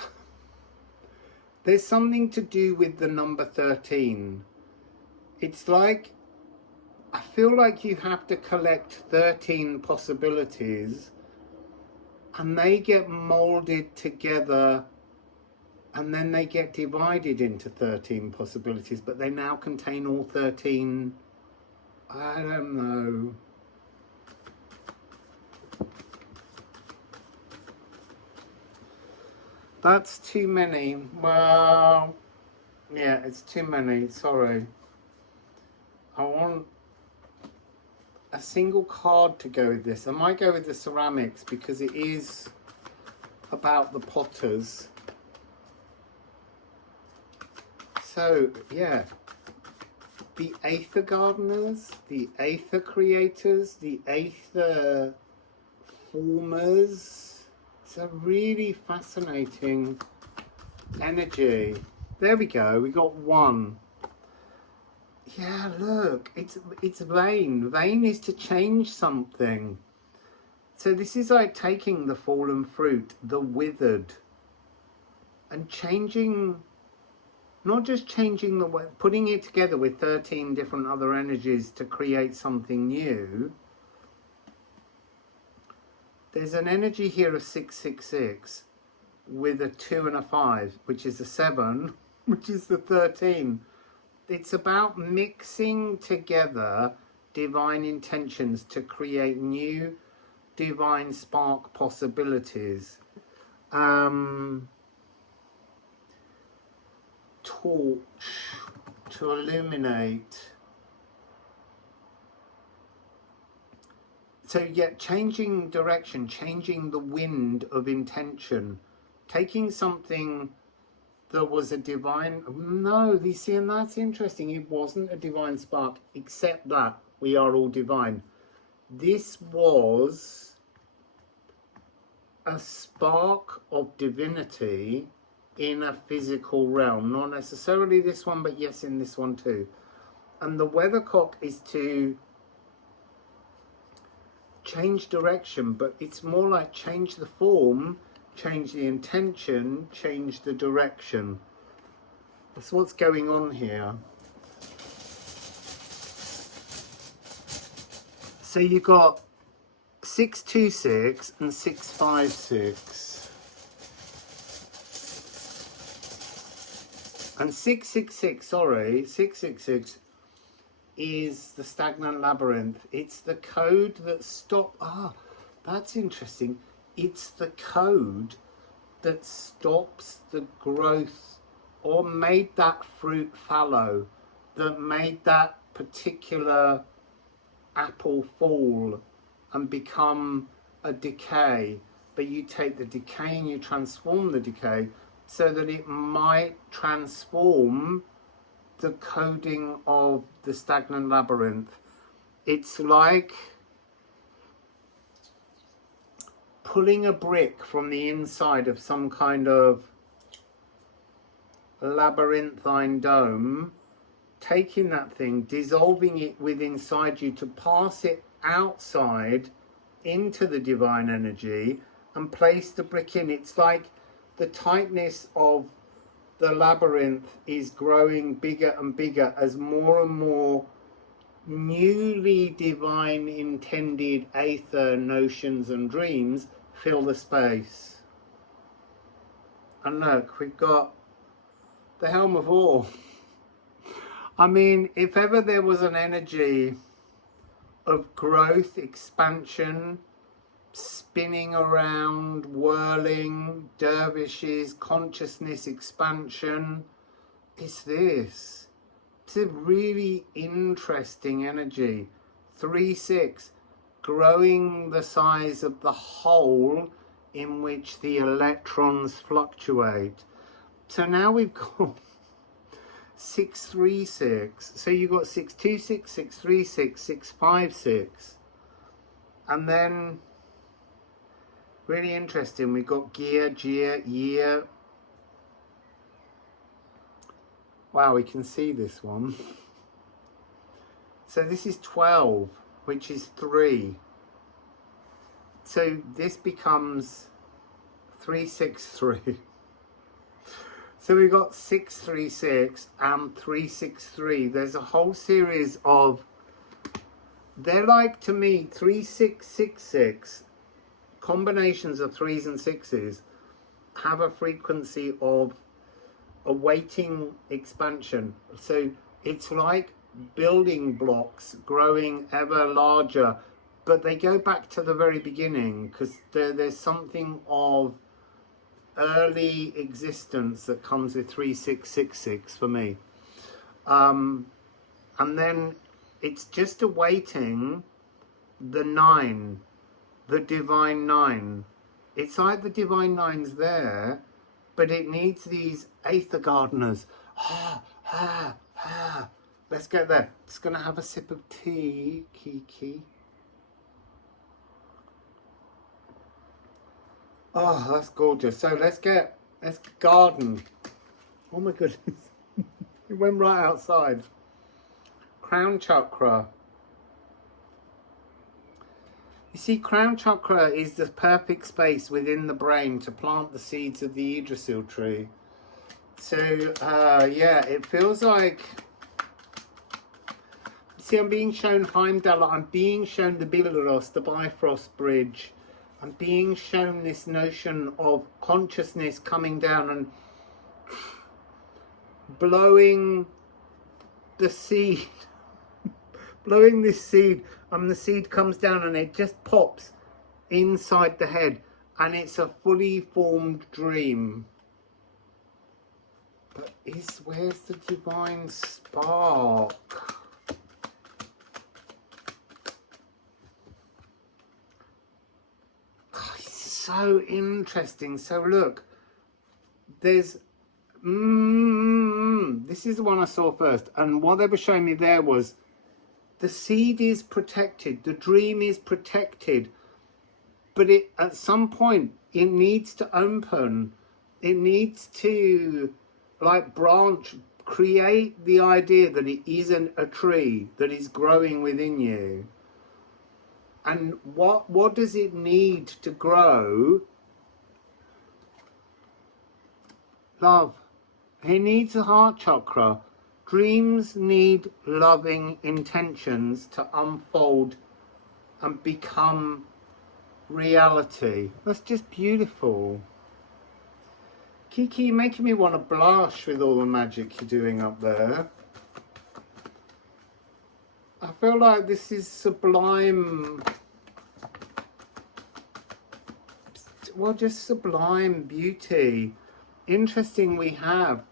There's something to do with the number 13. It's like, I feel like you have to collect 13 possibilities and they get molded together and then they get divided into 13 possibilities, but they now contain all 13, I don't know. That's too many. Well, yeah, it's too many, sorry. I want a single card to go with this. I might go with the ceramics because it is about the potters. So, yeah, the Aether Gardeners, the Aether Creators, the Aether Formers. It's a really fascinating energy. There we go, we got one. Yeah, look, it's vain. Vain is to change something. So this is like taking the fallen fruit, the withered, and changing, not just changing the way, putting it together with 13 different other energies to create something new. There's an energy here of 666 with a 2 and a 5, which is a 7, which is the 13. It's about mixing together divine intentions to create new divine spark possibilities. Torch to illuminate. So yeah, changing direction, changing the wind of intention, taking something there was a divine, no, you see, and that's interesting. It wasn't a divine spark, except that we are all divine. This was a spark of divinity in a physical realm. Not necessarily this one, but yes, in this one too. And the weathercock is to change direction, but it's more like change the form, change the intention, change the direction. That's what's going on here. So you got 626 and 656. And 666, sorry, 666 is the stagnant labyrinth. It's the code that that's interesting. It's the code that stops the growth or made that fruit fallow, that made that particular apple fall and become a decay. But you take the decay and you transform the decay so that it might transform the coding of the stagnant labyrinth. It's like pulling a brick from the inside of some kind of labyrinthine dome, taking that thing, dissolving it within inside you to pass it outside into the divine energy and place the brick in. It's like the tightness of the labyrinth is growing bigger and bigger as more and more newly divine intended aether notions and dreams fill the space. And look, we've got the Helm of All. I mean, if ever there was an energy of growth, expansion, spinning around, whirling, dervishes, consciousness expansion, it's this. It's a really interesting energy. 3-6, growing the size of the hole in which the electrons fluctuate. So now we've got 636. So you've got 626, 636, 656. And then, really interesting, we've got gear, gear, year. Wow, we can see this one. So this is 12, which is 3. So this becomes 363. So we've got 636 and 363. There's a whole series of, they're like, to me, 3666, combinations of 3s and 6s have a frequency of awaiting expansion. So it's like building blocks growing ever larger, but they go back to the very beginning because there's something of early existence that comes with 3666 for me. And then it's just awaiting the 9, the divine 9. It's like the divine 9's there, but it needs these aether gardeners. Let's get there. Just gonna have a sip of tea, Kiki. Oh, that's gorgeous. So let's garden. Oh my goodness. It went right outside. Crown chakra. You see, crown chakra is the perfect space within the brain to plant the seeds of the Yggdrasil tree. So, yeah, it feels like... See, I'm being shown Heimdall, I'm being shown the Bilros, the Bifrost Bridge. I'm being shown this notion of consciousness coming down and blowing the seed. Blowing this seed, and the seed comes down and it just pops inside the head, and it's a fully formed dream. But where's the divine spark? Oh, it's so interesting. So look, there's This is the one I saw first. And what they were showing me there was the seed is protected. The dream is protected. But at some point, it needs to open. It needs to, like, branch, create the idea that it isn't a tree that is growing within you. And what does it need to grow? Love. It needs a heart chakra. Dreams need loving intentions to unfold and become reality. That's just beautiful. Kiki, you're making me want to blush with all the magic you're doing up there. I feel like this is sublime. Well, just sublime beauty. Interesting, we have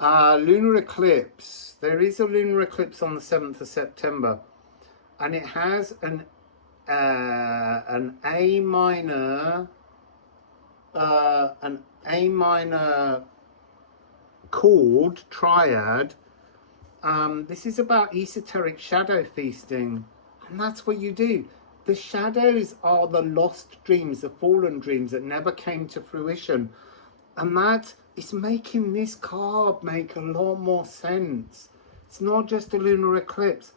lunar eclipse. There is a lunar eclipse on the 7th of September, and it has an A minor chord triad. This is about esoteric shadow feasting, and that's what you do. The shadows are the lost dreams, the fallen dreams that never came to fruition, and that is making this card make a lot more sense. It's not just a lunar eclipse,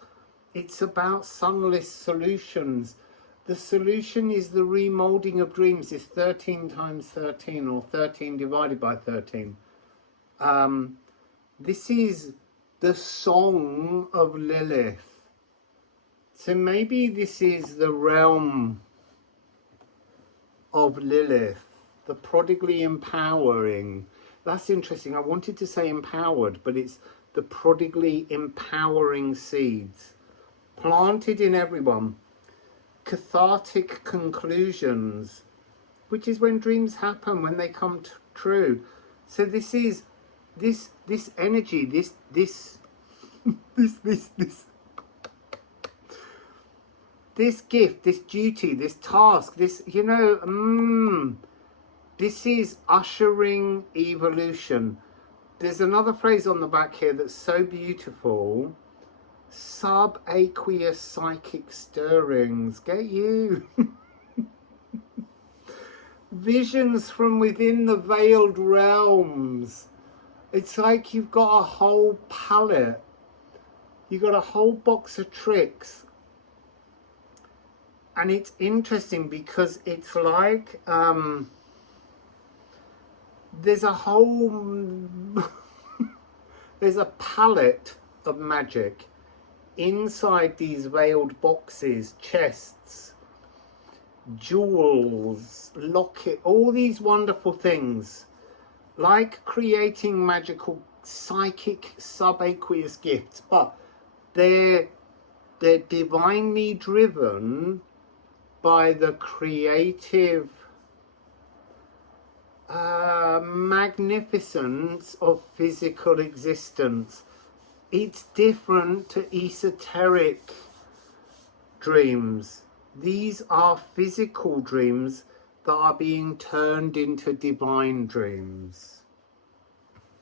it's about sunless solutions. The solution is the remolding of dreams, is 13 times 13, or 13 divided by 13. This is the song of Lilith. So maybe this is the realm of Lilith, the prodigally empowering. That's interesting. I wanted to say empowered, but it's the prodigally empowering seeds planted in everyone. Cathartic conclusions, which is when dreams happen, when they come true. So this is this energy, this gift, this duty, this task, this, you know, this is ushering evolution. There's another phrase on the back here that's so beautiful. Subaqueous psychic stirrings. Get you. Visions from within the veiled realms. It's like you've got a whole palette. You've got a whole box of tricks. And it's interesting because it's like there's a whole there's a palette of magic inside these veiled boxes, chests, jewels, locket, all these wonderful things, like creating magical psychic subaqueous gifts, but they're divinely driven by the creative magnificence of physical existence. It's different to esoteric dreams. These are physical dreams that are being turned into divine dreams.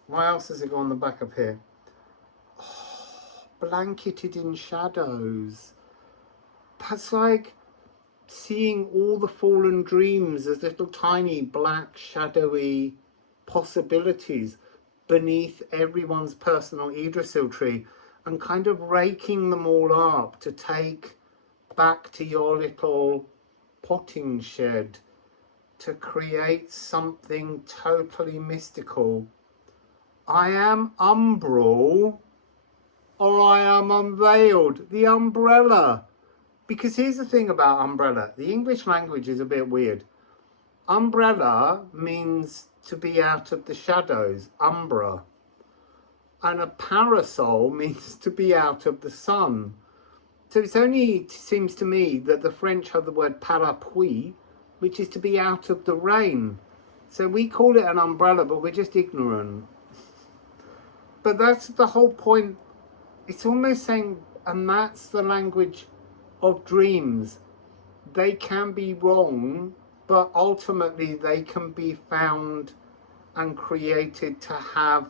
What else has it got on the back of here? Oh, blanketed in shadows. That's like seeing all the fallen dreams as little tiny black shadowy possibilities beneath everyone's personal Yggdrasil tree, and kind of raking them all up to take back to your little potting shed to create something totally mystical. I am umbral, or I am unveiled. The umbrella. Because here's the thing about umbrella. The English language is a bit weird. Umbrella means to be out of the shadows, umbra. And a parasol means to be out of the sun. So it's only, it seems to me, that the French have the word parapluie, which is to be out of the rain. So we call it an umbrella, but we're just ignorant. But that's the whole point. It's almost saying, and that's the language of dreams. They can be wrong, but ultimately they can be found and created to have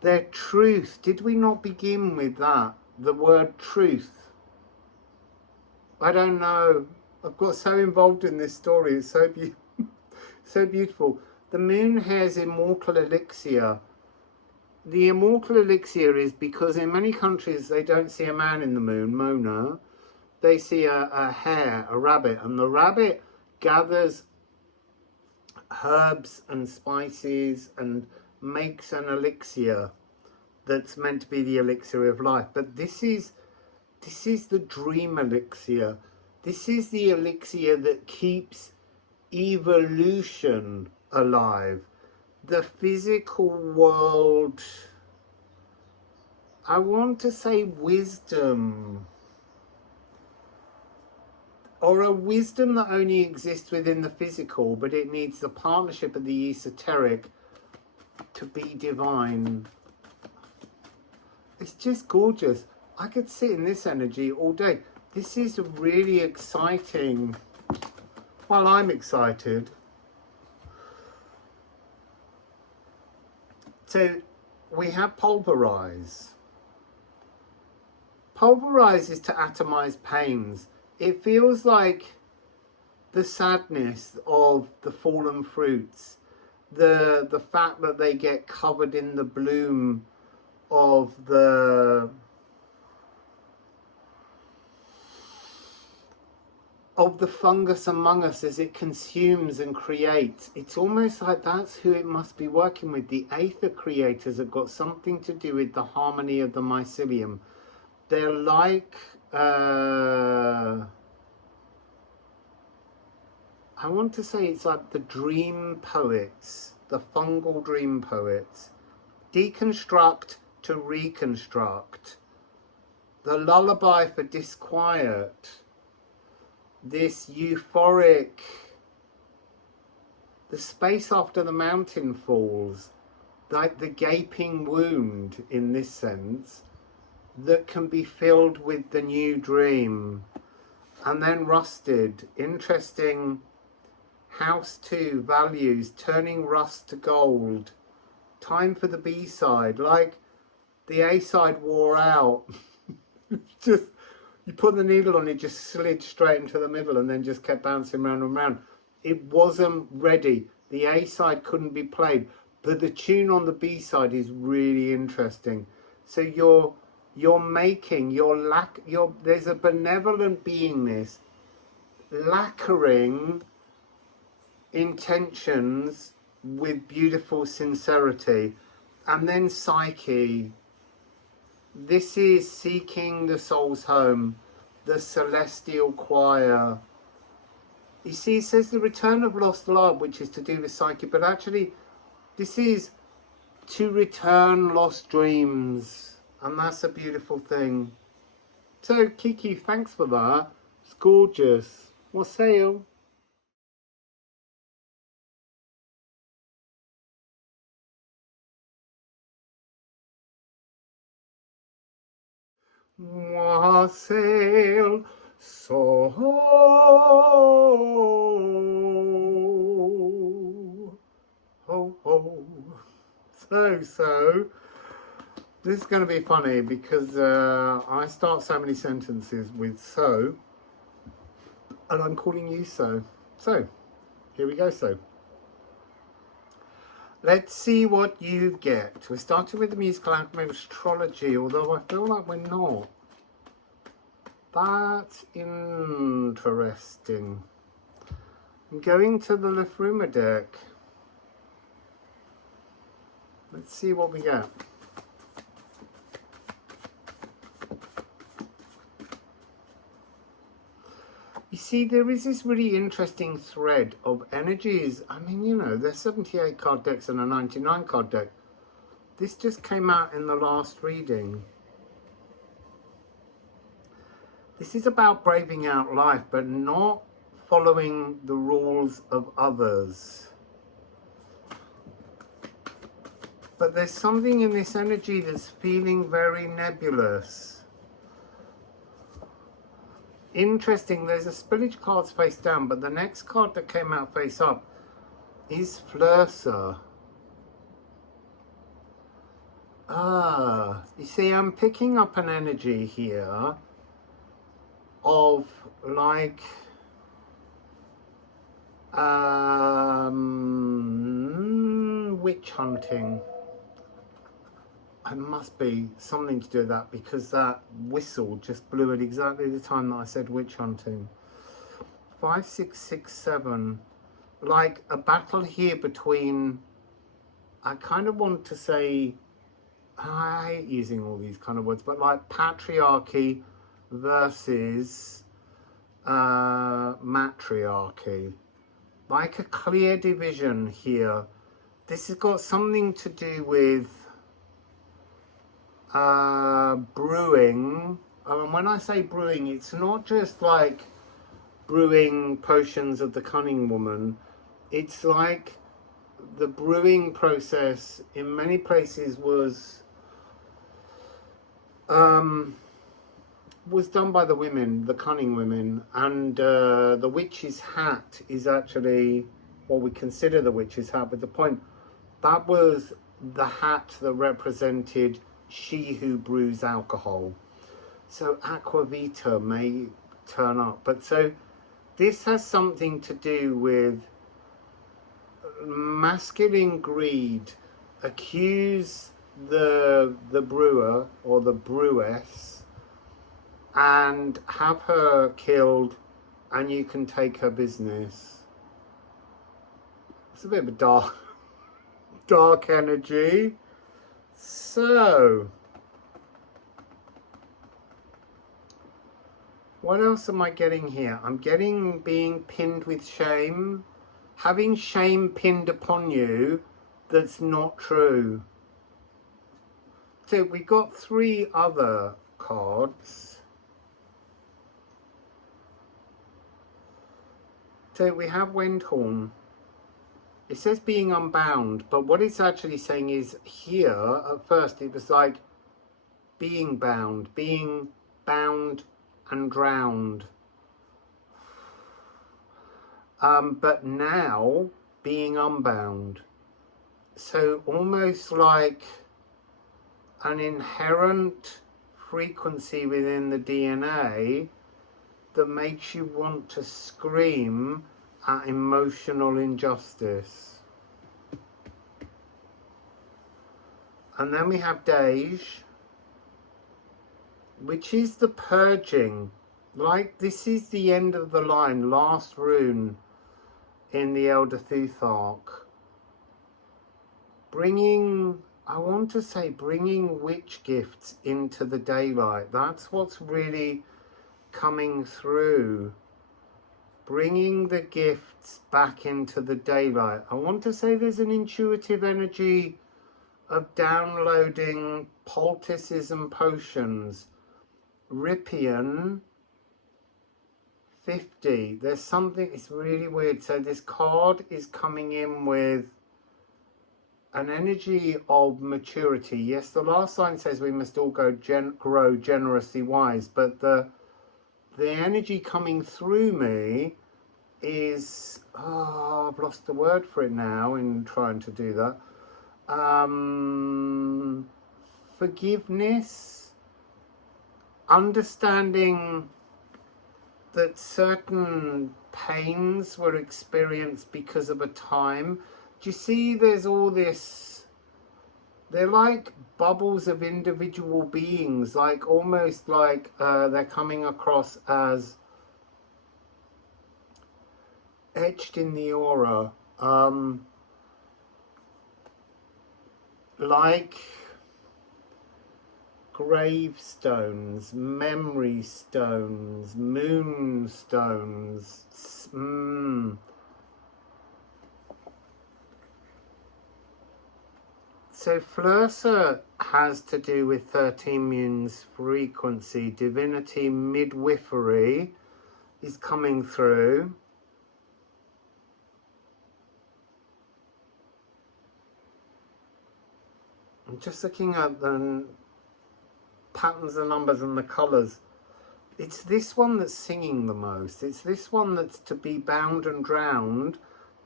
their truth. Did we not begin with that? The word truth. I don't know. I've got so involved in this story. It's so so beautiful. The moon has immortal elixir. The immortal elixir is because in many countries they don't see a man in the moon, Mona. They see a hare, a rabbit, and the rabbit gathers herbs and spices and makes an elixir that's meant to be the elixir of life. But this is the dream elixir. This is the elixir that keeps evolution alive. The physical world, I want to say wisdom, or a wisdom that only exists within the physical, but it needs the partnership of the esoteric to be divine. It's just gorgeous. I could sit in this energy all day. This is really exciting. Well, I'm excited. So we have pulverize. Pulverize is to atomize pains. It feels like the sadness of the fallen fruits, the fact that they get covered in the bloom of the fungus among us as it consumes and creates. It's almost like that's who it must be working with. The aether creators have got something to do with the harmony of the mycelium. They're like I want to say it's like the dream poets, the fungal dream poets. Deconstruct to reconstruct. The lullaby for disquiet. This euphoric, the space after the mountain falls, like the gaping wound in this sense, that can be filled with the new dream. And then rusted, interesting. House 2, values, turning rust to gold. Time for the B-side, like the A-side wore out. Just, you put the needle on, it just slid straight into the middle and then just kept bouncing round and round. It wasn't ready. The A-side couldn't be played, but the tune on the B-side is really interesting. So you're making, there's a benevolent beingness lacquering intentions with beautiful sincerity. And then psyche. This is seeking the soul's home, the celestial choir. You see, it says the return of lost love, which is to do with psyche, but actually this is to return lost dreams, and that's a beautiful thing. So Kiki, thanks for that. It's gorgeous. Wassail. Wassail, so ho ho. So this is going to be funny because I start so many sentences with so, and I'm calling you so. So here we go. So let's see what you get. We're starting with the musical Alchemy of Astrology, although I feel like we're not. That's interesting. I'm going to the Liffruma deck. Let's see what we get. You see, there is this really interesting thread of energies. I mean, you know, there's 78 card decks and a 99 card deck. This just came out in the last reading. This is about braving out life, but not following the rules of others. But there's something in this energy that's feeling very nebulous. Interesting, there's a spillage cards face down, but the next card that came out face up is Flursa. You see, I'm picking up an energy here of like witch hunting. It must be something to do with that, because that whistle just blew at exactly the time that I said witch hunting. 5, 6, 6, 7. Like a battle here between, I kind of want to say, I hate using all these kind of words, but like patriarchy versus matriarchy. Like a clear division here. This has got something to do with brewing. And when I say brewing, it's not just like brewing potions of the cunning woman. It's like the brewing process in many places was done by the women, the cunning women, and the witch's hat is actually what we consider the witch's hat, but the point, that was the hat that represented she who brews alcohol. So aquavita may turn up, but so this has something to do with masculine greed. Accuse the brewer or the brewess and have her killed, and you can take her business. It's a bit of a dark energy. So what else am I getting here? I'm getting being pinned with shame. Having shame pinned upon you that's not true. So we got 3 other cards. So we have Windhorn. It says being unbound, but what it's actually saying is here, at first it was like being bound and drowned. But now being unbound. So almost like an inherent frequency within the DNA that makes you want to scream at emotional injustice. And then we have Dej, which is the purging. Like, this is the end of the line, last rune in the Elder Thuthark. Bringing, I want to say, bringing witch gifts into the daylight. That's what's really coming through. Bringing the gifts back into the daylight. I want to say there's an intuitive energy of downloading poultices and potions. Rippian 50. There's something, it's really weird. So this card is coming in with an energy of maturity. Yes, the last line says we must all grow generously wise, but the energy coming through me is, I've lost the word for it now in trying to do that. Forgiveness, understanding that certain pains were experienced because of a time. Do you see there's all this, they're like bubbles of individual beings, like almost like they're coming across as etched in the aura, like gravestones, memory stones, moonstones. So Flursa has to do with 13 moons frequency. Divinity midwifery is coming through. I'm just looking at the patterns, the numbers and the colours. It's this one that's singing the most. It's this one that's to be bound and drowned,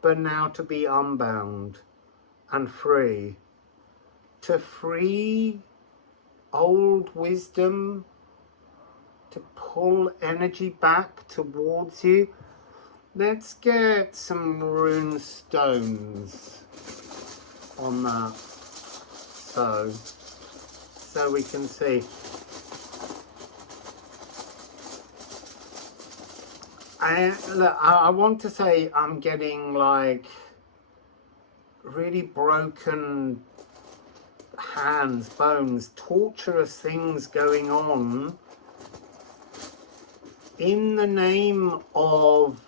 but now to be unbound and free. to free old wisdom, to pull energy back towards you. Let's get some rune stones on that, so we can see. I want to say I'm getting like really broken hands, bones, torturous things going on in the name of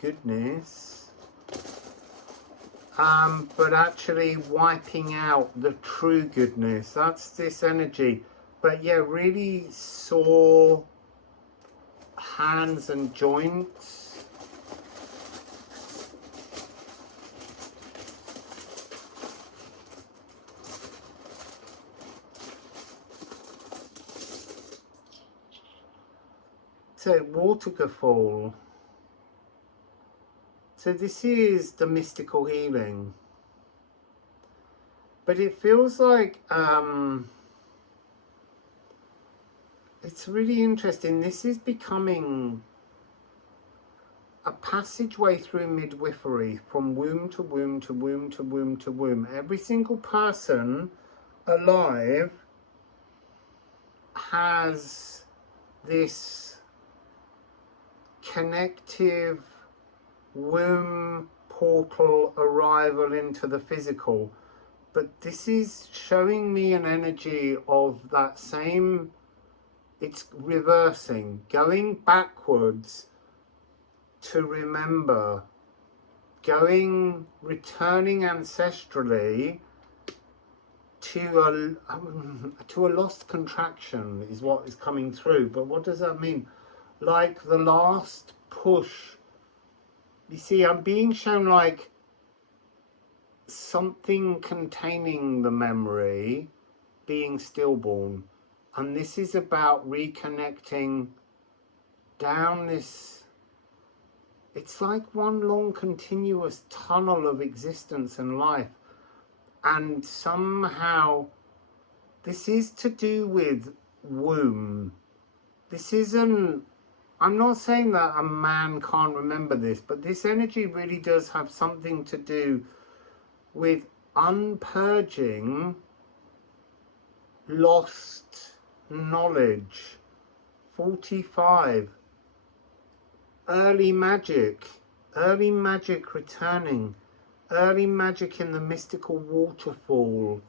goodness, but actually wiping out the true goodness. That's this energy. But yeah, really sore hands and joints. So waterfall. So this is the mystical healing. But it feels like it's really interesting. This is becoming a passageway through midwifery, from womb to womb to womb to womb to womb. Every single person alive has this connective womb portal arrival into the physical. But this is showing me an energy of that same, it's reversing, going backwards to remember, returning ancestrally to a lost contraction is what is coming through. But what does that mean? Like the last push. You see, I'm being shown like something containing the memory being stillborn. And this is about reconnecting down this, it's like one long continuous tunnel of existence and life. And somehow this is to do with womb. This isn't, I'm not saying that a man can't remember this, but this energy really does have something to do with unpurging lost knowledge. 45. Early magic returning. Early magic in the mystical waterfall.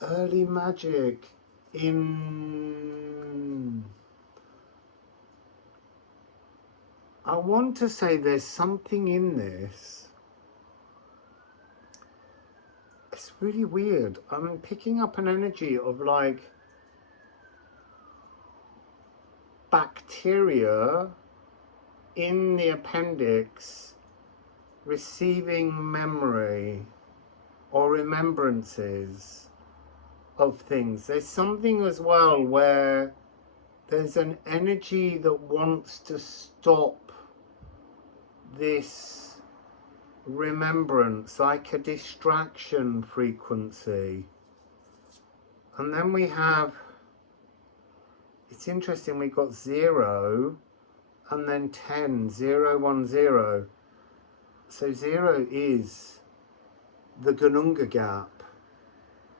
Early magic in... I want to say there's something in this. It's really weird. I'm picking up an energy of like bacteria in the appendix receiving memory or remembrances of things. There's something as well where there's an energy that wants to stop this remembrance, like a distraction frequency. And then we have, it's interesting, we've got 0 and then 10, 0, 1, 0. So 0 is the Gununga gap.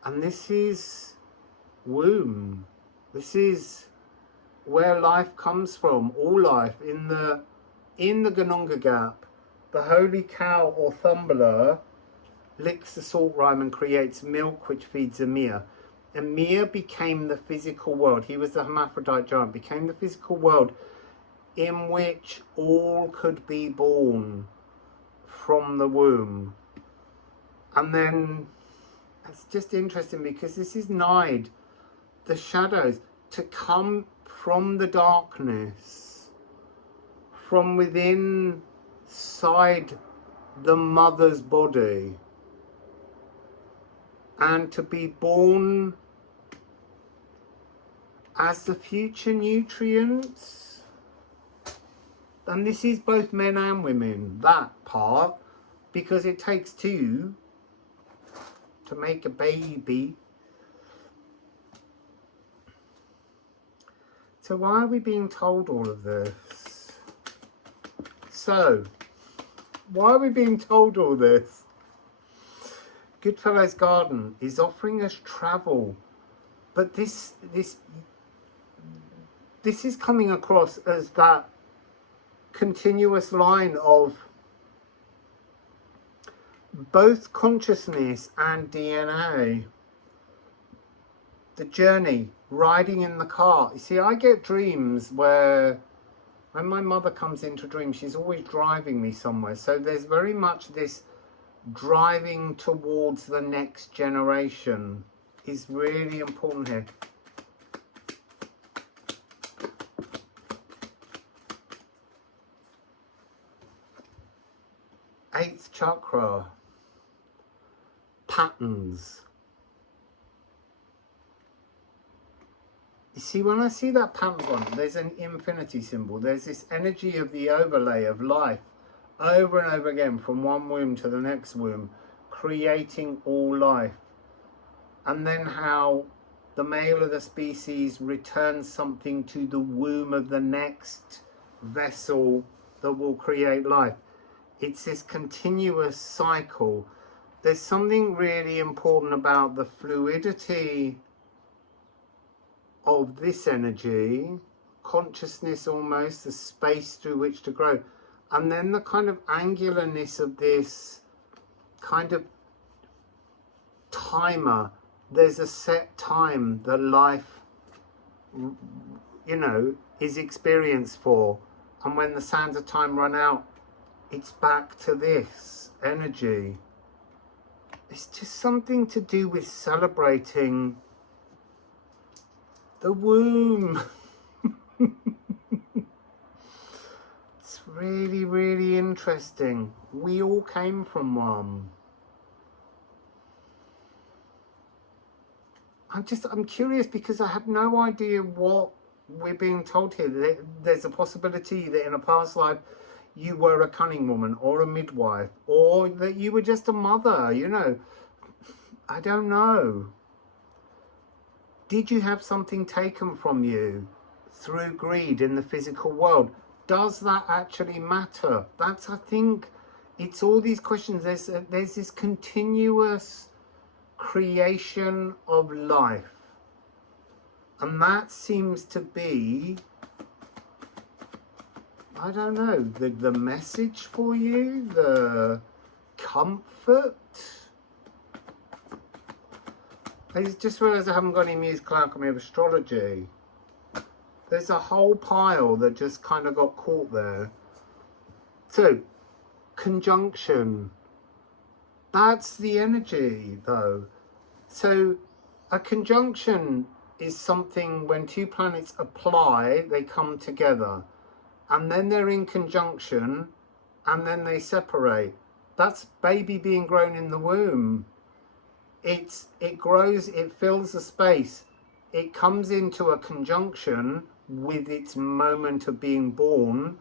And this is womb. This is where life comes from, all life. In the Gununga gap, the holy cow or thumbler licks the salt rime and creates milk which feeds Emir. Emir became the physical world. He was the hermaphrodite giant, became the physical world in which all could be born from the womb. And then it's just interesting because this is Nide, the shadows, to come from the darkness, from within inside the mother's body, and to be born as the future nutrients. And this is both men and women, that part, because it takes two to make a baby. So why are we being told all of this? So, why are we being told all this? Goodfellow's Garden is offering us travel, but this is coming across as that continuous line of both consciousness and DNA. The journey, riding in the car. You see, I get dreams where when my mother comes into dream, she's always driving me somewhere. So there's very much this driving towards the next generation is really important here. Eighth chakra, patterns. You see, when I see that pattern one, there's an infinity symbol. There's this energy of the overlay of life over and over again from one womb to the next womb, creating all life. And then how the male of the species returns something to the womb of the next vessel that will create life. It's this continuous cycle. There's something really important about the fluidity of this energy, consciousness almost, the space through which to grow, and then the kind of angularness of this kind of timer. There's a set time that life, you know, is experienced for, and when the sands of time run out, it's back to this energy. It's just something to do with celebrating the womb. It's really, really interesting. We all came from one. I'm curious because I have no idea what we're being told here. There's a possibility that in a past life you were a cunning woman or a midwife, or that you were just a mother, you know. I don't know. Did you have something taken from you through greed in the physical world? Does that actually matter? That's, I think, it's all these questions. There's this continuous creation of life. And that seems to be, I don't know, the message for you, the comfort. I just realised I haven't got any musical Alchemy of Astrology. There's a whole pile that just kind of got caught there. So, conjunction. That's the energy, though. So, a conjunction is something when two planets apply, they come together. And then they're in conjunction, and then they separate. That's baby being grown in the womb. It grows, it fills the space, it comes into a conjunction with its moment of being born,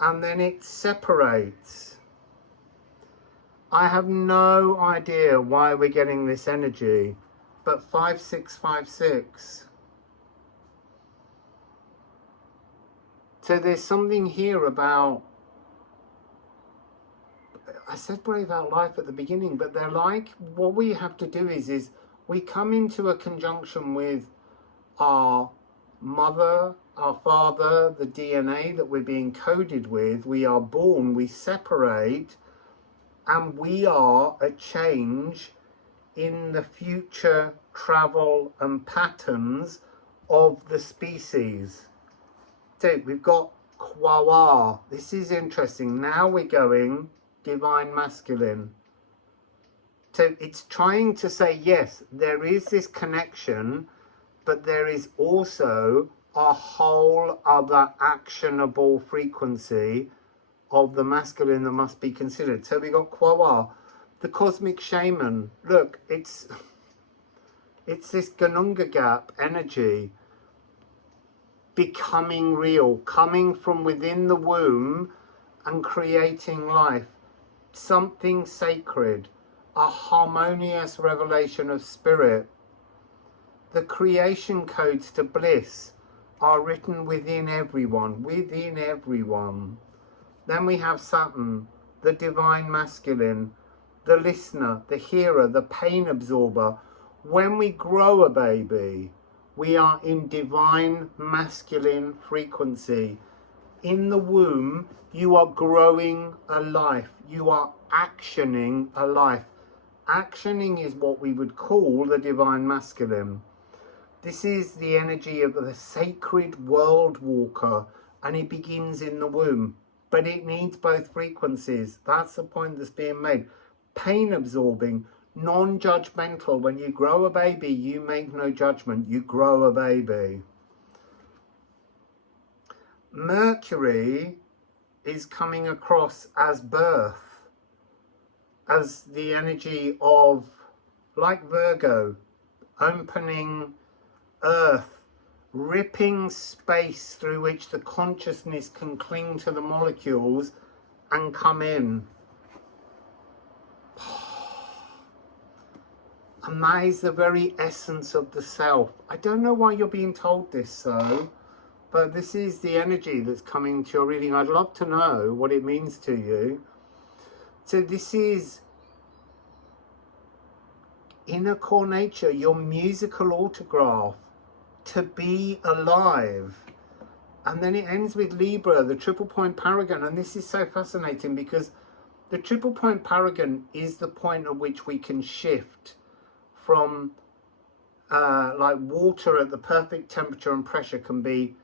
and then it separates. I have no idea why we're getting this energy, but 5656. So there's something here about, I said brave out life at the beginning, but they're like, what we have to do is we come into a conjunction with our mother, our father, the DNA that we're being coded with. We are born, we separate, and we are a change in the future travel and patterns of the species. So we've got Kwawa. This is interesting. Now we're going divine masculine. So it's trying to say, yes, there is this connection, but there is also a whole other actionable frequency of the masculine that must be considered. So we got Kwawa, the cosmic shaman. Look, it's this Ganunga gap energy becoming real, coming from within the womb and creating life. Something sacred. a harmonious revelation of spirit. The creation codes to bliss are written within everyone, within everyone. Then we have Saturn, the divine masculine, the listener, the hearer, the pain absorber. When we grow a baby, we are in divine masculine frequency. In the womb, you are growing a life. You are actioning a life. Actioning is what we would call the divine masculine. This is the energy of the sacred world walker, and it begins in the womb. But it needs both frequencies. That's the point that's being made. Pain absorbing, non-judgmental. When you grow a baby, you make no judgment. You grow a baby. Mercury is coming across as birth, as the energy of, like Virgo, opening earth, ripping space through which the consciousness can cling to the molecules and come in. And that is the very essence of the self. I don't know why you're being told this so, but this is the energy that's coming to your reading. I'd love to know what it means to you. So this is inner core nature, your musical autograph, to be alive. And then it ends with Libra, the triple point paragon. And this is so fascinating because the triple point paragon is the point at which we can shift from like water at the perfect temperature and pressure can be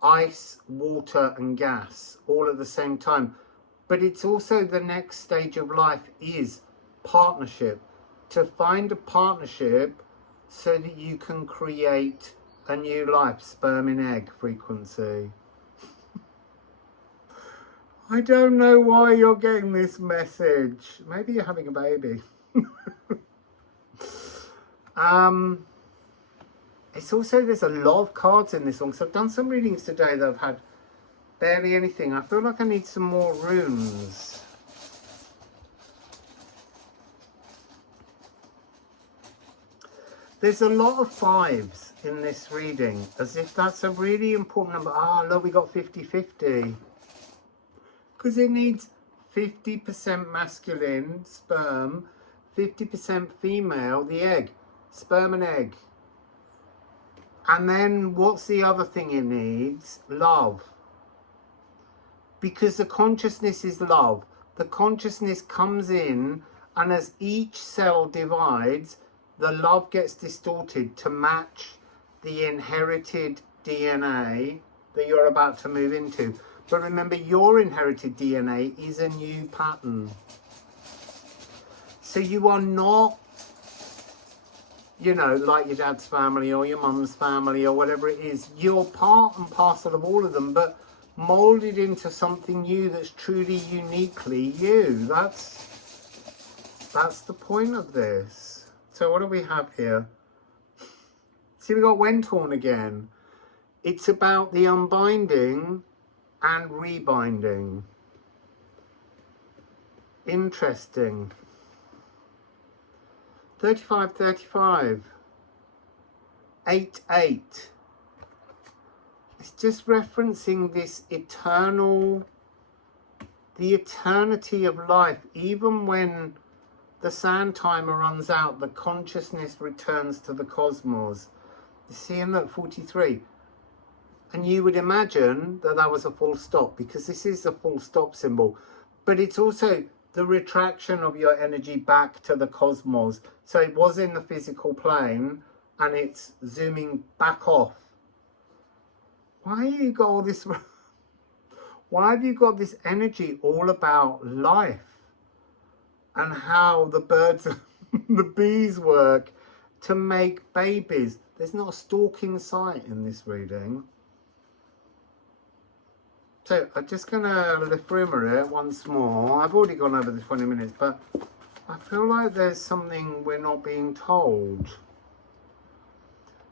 ice, water and gas all at the same time. But it's also the next stage of life is partnership. To find a partnership so that you can create a new life, sperm in egg frequency. I don't know why you're getting this message. Maybe you're having a baby. It's also, there's a lot of cards in this one. So I've done some readings today that I've had barely anything. I feel like I need some more runes. There's a lot of 5s in this reading, as if that's a really important number. Ah, look, we got 50-50. Because it needs 50% masculine, sperm, 50% female, the egg, sperm and egg. And then what's the other thing it needs? Love. Because the consciousness is love. The consciousness comes in, and as each cell divides, the love gets distorted to match the inherited DNA that you're about to move into. But remember, your inherited DNA is a new pattern. So you are not, you know, like your dad's family or your mum's family or whatever it is. You're part and parcel of all of them, but molded into something new that's truly uniquely you. That's the point of this. So what do we have here? See, we got Wentorn again. It's about the unbinding and rebinding. Interesting. 35-35. 8-8. It's just referencing this eternal, the eternity of life. Even when the sand timer runs out, the consciousness returns to the cosmos. You see, and look, 43. And you would imagine that that was a full stop, because this is a full stop symbol. But it's also the retraction of your energy back to the cosmos. So it was in the physical plane, and it's zooming back off. Why have you got all this? Why have you got this energy all about life? And how the birds, the bees work to make babies. There's not a stalking sight in this reading. So I'm just going to Liffruma it once more. I've already gone over the 20 minutes, but I feel like there's something we're not being told.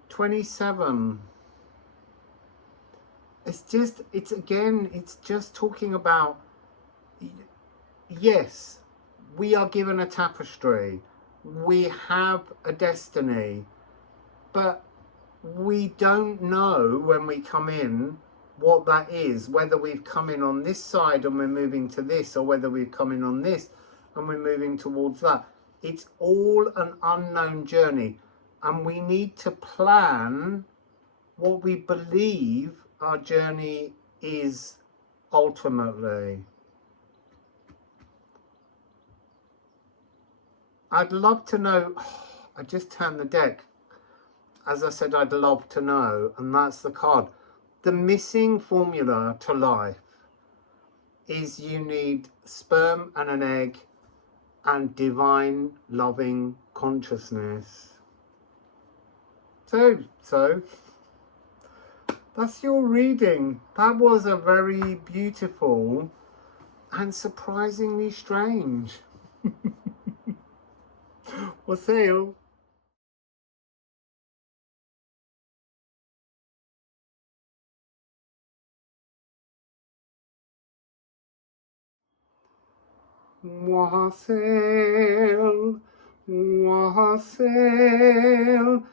27. It's just talking about, yes, we are given a tapestry. We have a destiny. But we don't know when we come in what that is, whether we've come in on this side and we're moving to this, or whether we've come in on this and we're moving towards that. It's all an unknown journey, and we need to plan what we believe our journey is ultimately. I'd love to know. I just turned the deck. As I said, I'd love to know, and that's the card. The missing formula to life is you need sperm and an egg and divine loving consciousness. So that's your reading. That was a very beautiful and surprisingly strange. Wassail. Wassail, wassail,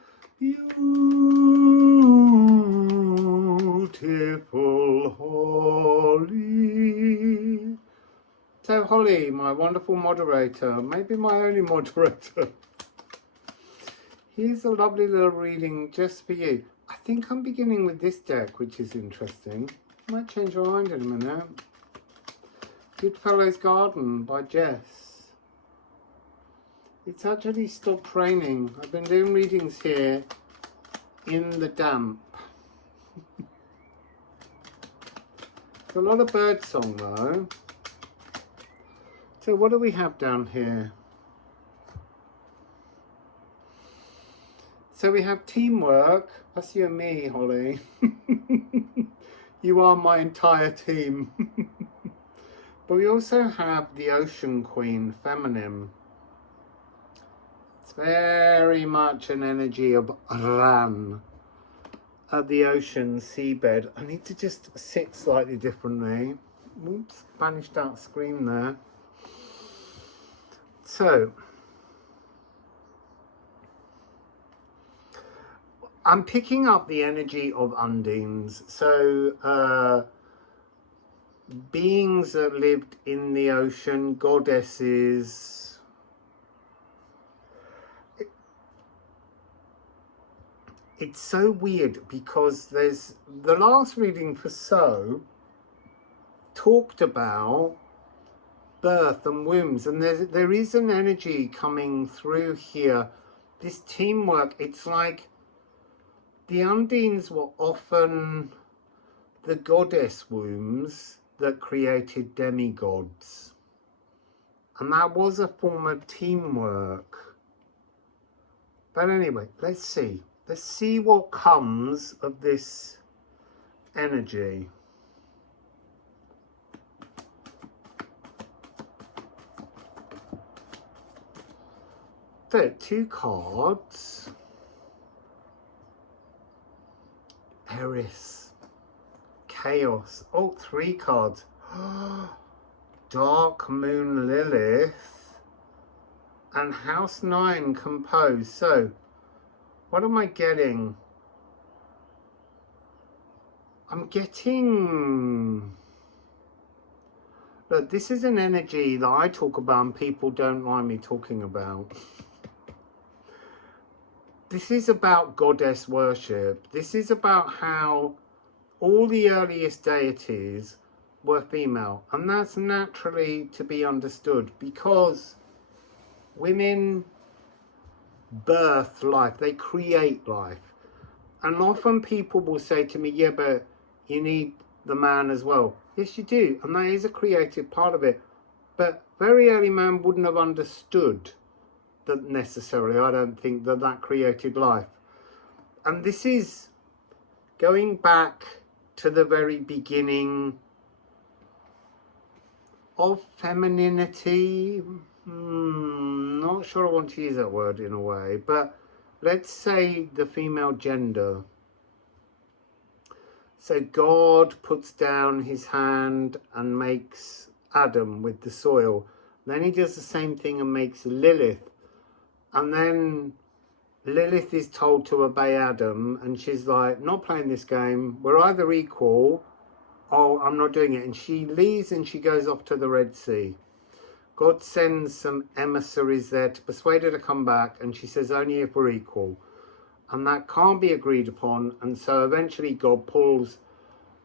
beautiful Holly. So Holly, my wonderful moderator, maybe my only moderator. Here's a lovely little reading just for you. I think I'm beginning with this deck, which is interesting. Might change your mind in a minute. Goodfellow's Garden by Jess. It's actually stopped raining. I've been doing readings here in the damp. It's a lot of bird song though. So what do we have down here? So we have teamwork. That's you and me, Holly. You are my entire team. But we also have the Ocean Queen, feminine. It's very much an energy of Ran at the ocean seabed. I need to just sit slightly differently. Oops, banished out screen there. So, I'm picking up the energy of undines. So, beings that lived in the ocean, goddesses. It's so weird because there's the last reading for So talked about birth and wombs, and there is an energy coming through here. This teamwork, it's like the undines were often the goddess wombs that created demigods, and that was a form of teamwork. But anyway, let's see what comes of this energy. So 2 cards. Eris, Chaos. Oh, 3 cards. Dark Moon Lilith and House 9 Compose. So what am I getting? I'm getting... Look, this is an energy that I talk about and people don't like me talking about. This is about goddess worship. This is about how all the earliest deities were female. And that's naturally to be understood because women birth life. They create life. And often people will say to me, yeah, but you need the man as well. Yes, you do. And that is a creative part of it. But very early man wouldn't have understood that necessarily. I don't think that created life. And this is going back to the very beginning of femininity. Not sure I want to use that word in a way, but let's say the female gender. So God puts down his hand and makes Adam with the soil, Then he does the same thing and makes Lilith. And then Lilith is told to obey Adam, and she's like, not playing this game. We're either equal, or I'm not doing it. And she leaves and she goes off to the Red Sea. God sends some emissaries there to persuade her to come back, and she says, only if we're equal. And that can't be agreed upon, and so eventually God pulls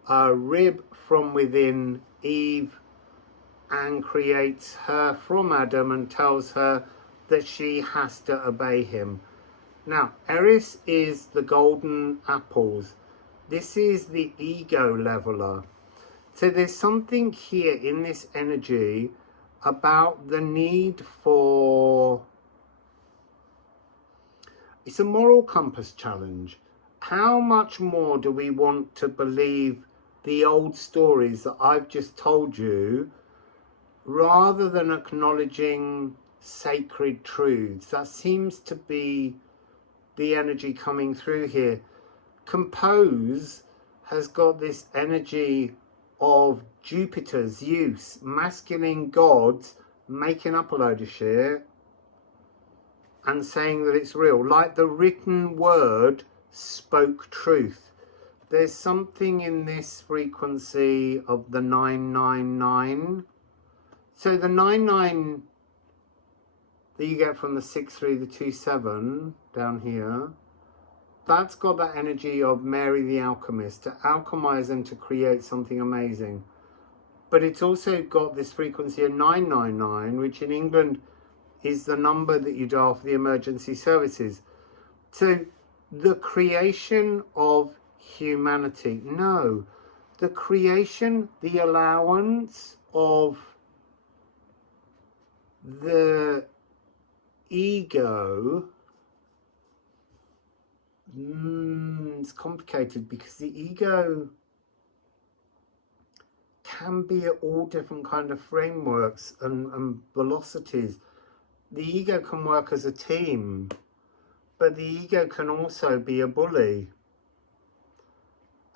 a rib from within Eve and creates her from Adam and tells her that she has to obey him. Now, Eris is the golden apples. This is the ego leveler. So there's something here in this energy about the need for... It's a moral compass challenge. How much more do we want to believe the old stories that I've just told you, rather than acknowledging sacred truths? That seems to be the energy coming through here. Compose has got this energy of Jupiter's use, masculine gods making up a load of shit and saying that it's real, like the written word spoke truth. There's something in this frequency of the 999. So the 99 that you get from the 6-3, the 2-7 down here, that's got that energy of Mary the alchemist, to alchemize and to create something amazing. But it's also got this frequency of 999, which in England is the number that you dial for the emergency services. So the creation of humanity, no, the creation, the allowance of the ego. It's complicated because the ego can be at all different kind of frameworks and velocities. The ego can work as a team, but the ego can also be a bully.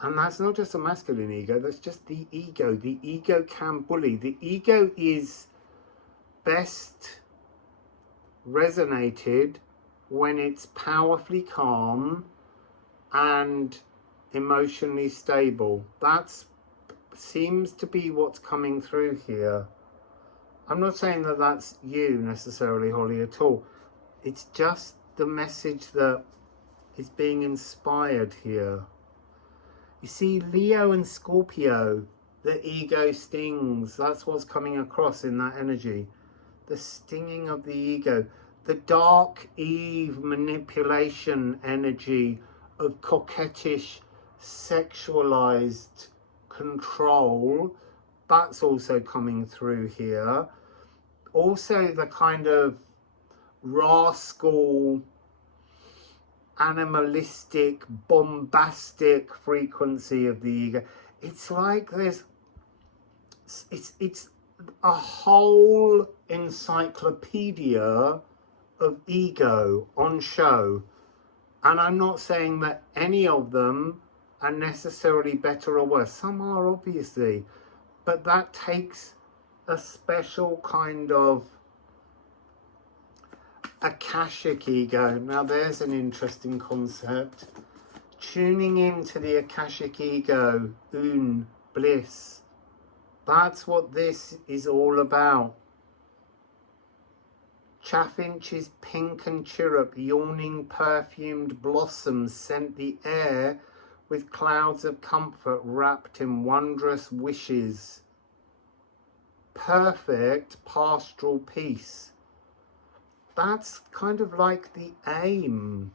And that's not just a masculine ego, that's just the ego. The ego can bully. The ego is best resonated when it's powerfully calm and emotionally stable. That seems to be what's coming through here. I'm not saying that that's you necessarily, Holly, at all. It's just the message that is being inspired here. You see, Leo and Scorpio, the ego stings. That's what's coming across in that energy. The stinging of the ego. The dark Eve manipulation energy of coquettish, sexualized control. That's also coming through here. Also the kind of rascal, animalistic, bombastic frequency of the ego. It's like there's, it's a whole encyclopedia of ego on show. And I'm not saying that any of them are necessarily better or worse. Some are, obviously, but that takes a special kind of Akashic ego. Now there's an interesting concept. Tuning into the Akashic ego, un, bliss. That's what this is all about. Chaffinch's pink and chirrup, yawning perfumed blossoms scent the air with clouds of comfort wrapped in wondrous wishes. Perfect pastoral peace. That's kind of like the aim.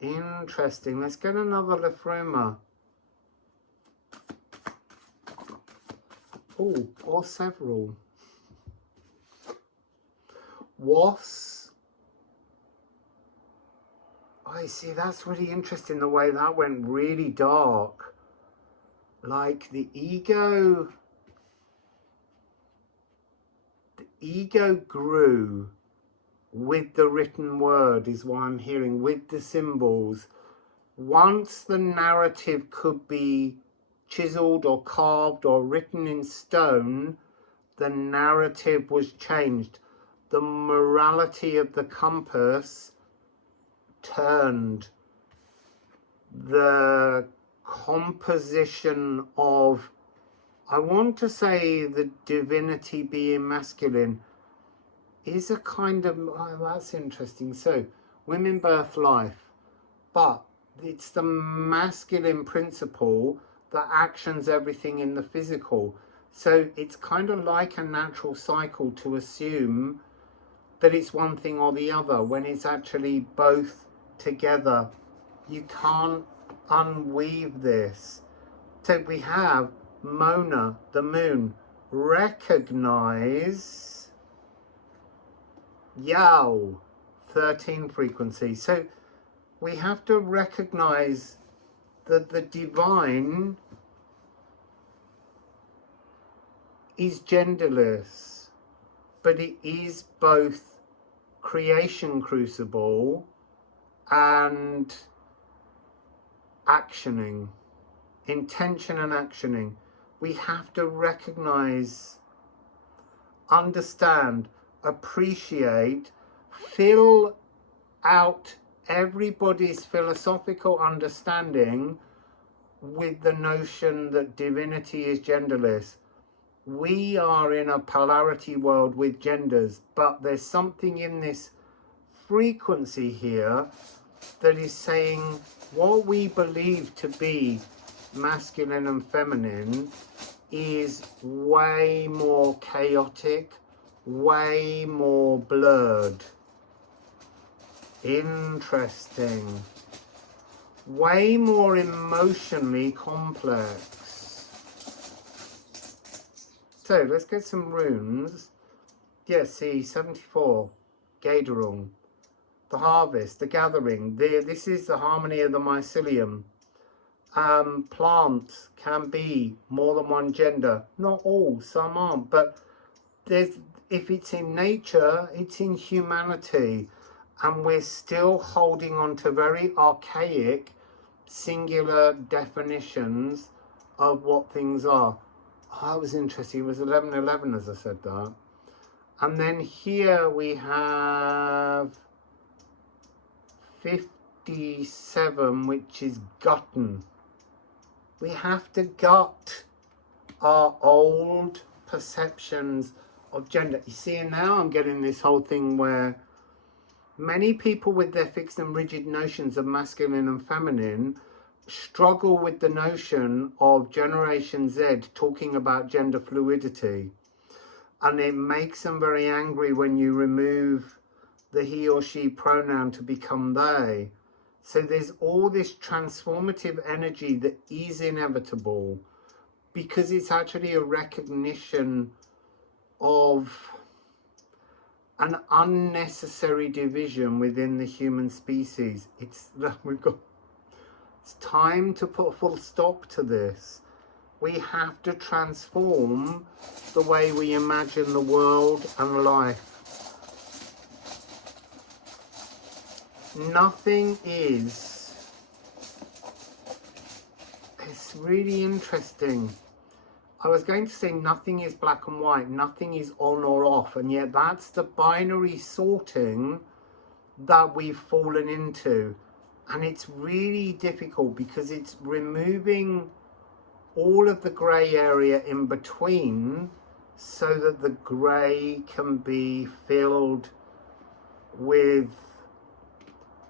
Interesting. Let's get another Liffruma. Oh, or several. Was. I see, that's really interesting, the way that went really dark. Like the ego grew with the written word, is what I'm hearing, with the symbols. Once the narrative could be chiseled or carved or written in stone, the narrative was changed. The morality of the compass turned. The composition of, I want to say, the divinity being masculine is a kind of, oh, that's interesting. So women birth life, but it's the masculine principle that actions everything in the physical. So it's kind of like a natural cycle to assume that it's one thing or the other when it's actually both together. You can't unweave this. So we have Mona, the moon, recognize Yao, 13 frequency. So we have to recognize that the divine is genderless, but it is both creation crucible and actioning, intention and actioning. We have to recognize, understand, appreciate, fill out everybody's philosophical understanding with the notion that divinity is genderless. We are in a polarity world with genders, but there's something in this frequency here that is saying what we believe to be masculine and feminine is way more chaotic, way more blurred. Interesting. Way more emotionally complex. So let's get some runes. Yes, see, 74, Gaderung, the harvest, the gathering. This is the harmony of the mycelium. Plants can be more than one gender. Not all, some aren't, but if it's in nature, it's in humanity. And we're still holding on to very archaic, singular definitions of what things are. Oh, that was interesting. It was 11:11 as I said that. And then here we have 57, which is gutten. We have to gut our old perceptions of gender. You see, and now I'm getting this whole thing where many people with their fixed and rigid notions of masculine and feminine struggle with the notion of Generation Z talking about gender fluidity. And it makes them very angry when you remove the he or she pronoun to become they. So there's all this transformative energy that is inevitable because it's actually a recognition of an unnecessary division within the human species. It's time to put a full stop to this. We have to transform the way we imagine the world and life. Nothing is. It's really interesting. I was going to say nothing is black and white, nothing is on or off, and yet that's the binary sorting that we've fallen into. And it's really difficult because it's removing all of the grey area in between so that the grey can be filled with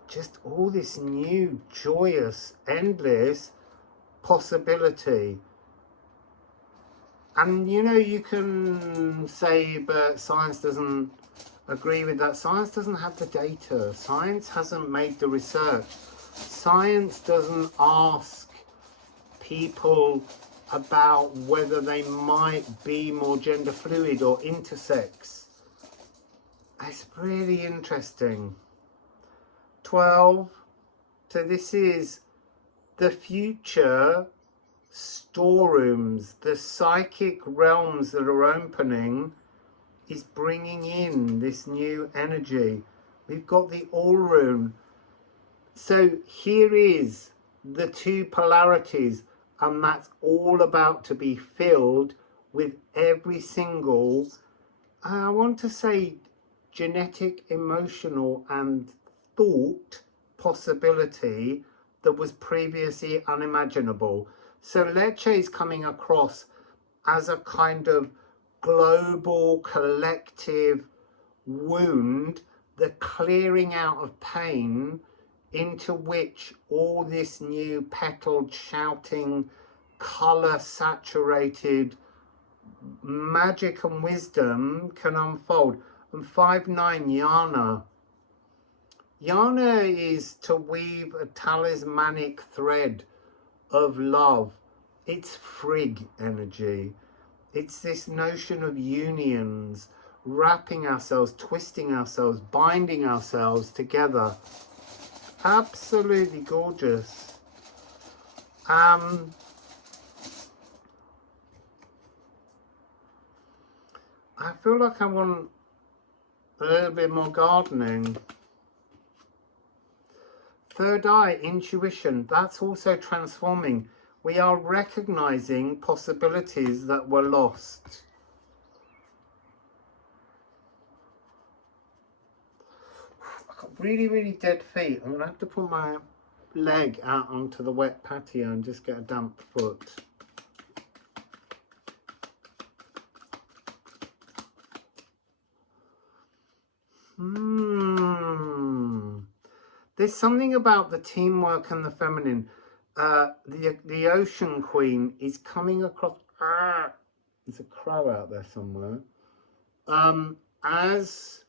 just all this new, joyous, endless possibility. And you know, you can say, but science doesn't agree with that. Science doesn't have the data. Science hasn't made the research. Science doesn't ask people about whether they might be more gender fluid or intersex. It's really interesting. 12. So this is the future storerooms, the psychic realms that are opening is bringing in this new energy. We've got the all rune. So here is the two polarities, and that's all about to be filled with every single, I want to say, genetic, emotional and thought possibility that was previously unimaginable. So Leche is coming across as a kind of global collective wound, the clearing out of pain, into which all this new petaled, shouting, colour saturated magic and wisdom can unfold. And 5-9 Yana. Yana is to weave a talismanic thread of love. It's Frigg energy. It's this notion of unions, wrapping ourselves, twisting ourselves, binding ourselves together. Absolutely gorgeous. I feel like I want a little bit more gardening. Third eye, intuition, that's also transforming. We are recognizing possibilities that were lost. I've got really, really dead feet. I'm going to have to put my leg out onto the wet patio and just get a damp foot. There's something about the teamwork and the feminine. The Ocean Queen is coming across. There's a crow out there somewhere. As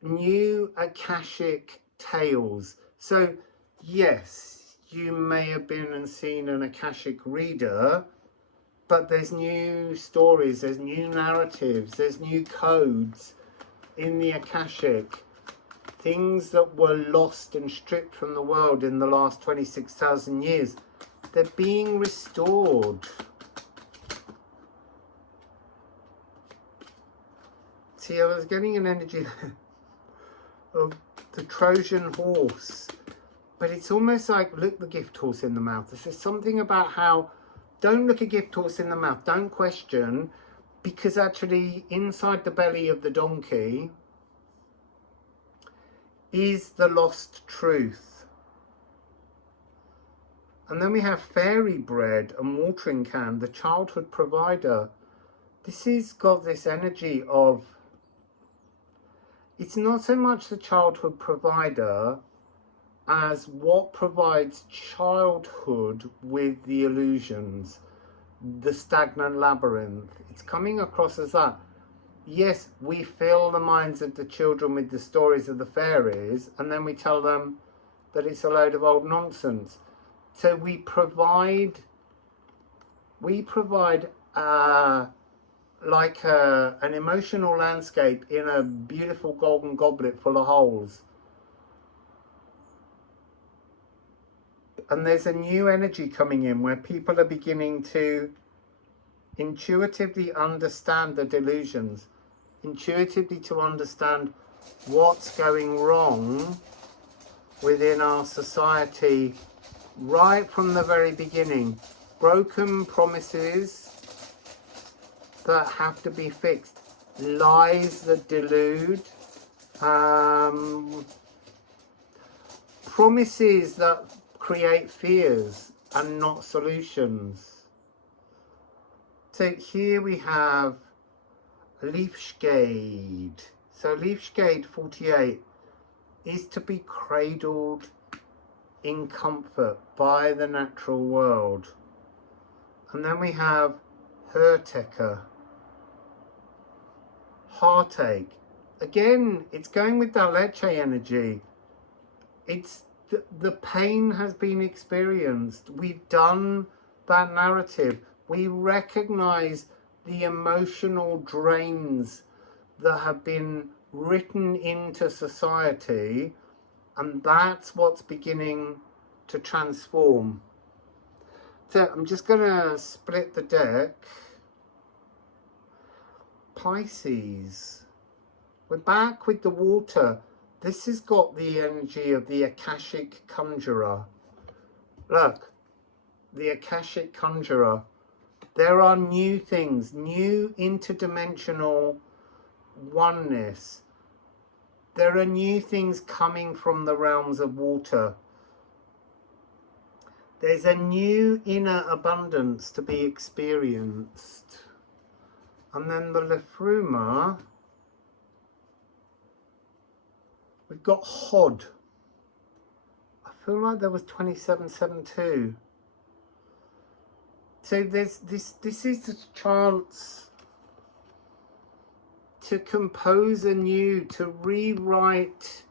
new Akashic tales. So yes, you may have been and seen an Akashic reader, but there's new stories, there's new narratives, there's new codes in the Akashic. Things that were lost and stripped from the world in the last 26,000 years, they're being restored. See, I was getting an energy of the Trojan horse, but it's almost like, look the gift horse in the mouth. There's something about how, don't look a gift horse in the mouth, don't question, because actually inside the belly of the donkey is the lost truth. And then we have fairy bread and watering can, the childhood provider. This has got this energy of, it's not so much the childhood provider as what provides childhood with the illusions, the stagnant labyrinth. It's coming across as that. Yes, we fill the minds of the children with the stories of the fairies, and then we tell them that it's a load of old nonsense. So we provide like an emotional landscape in a beautiful golden goblet full of holes. And there's a new energy coming in where people are beginning to intuitively understand the delusions, intuitively to understand what's going wrong within our society right from the very beginning. Broken promises that have to be fixed, lies that delude, promises that create fears and not solutions. So here we have Leafshade. So Leafshade 48 is to be cradled in comfort by the natural world. And then we have Hertecker, heartache. Again, it's going with that Leche energy. It's the pain has been experienced. We've done that narrative. We recognize the emotional drains that have been written into society, and that's what's beginning to transform. So I'm just going to split the deck. Pisces. We're back with the water. This has got the energy of the Akashic Conjurer. Look, the Akashic Conjurer. There are new things, new interdimensional oneness. There are new things coming from the realms of water. There's a new inner abundance to be experienced. And then the Liffruma, we've got Hod. I feel like there was 2772. So there's this is the chance to compose anew, to rewrite,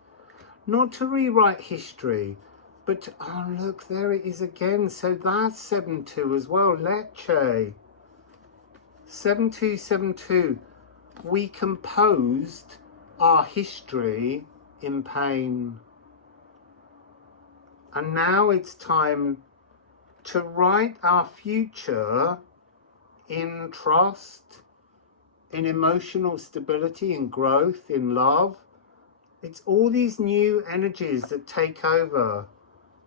not to rewrite history, but oh look, there it is again. So that's 72 as well. Lecce 7272. We composed our history in pain, and now it's time to write our future in trust, in emotional stability, in growth, in love. It's all these new energies that take over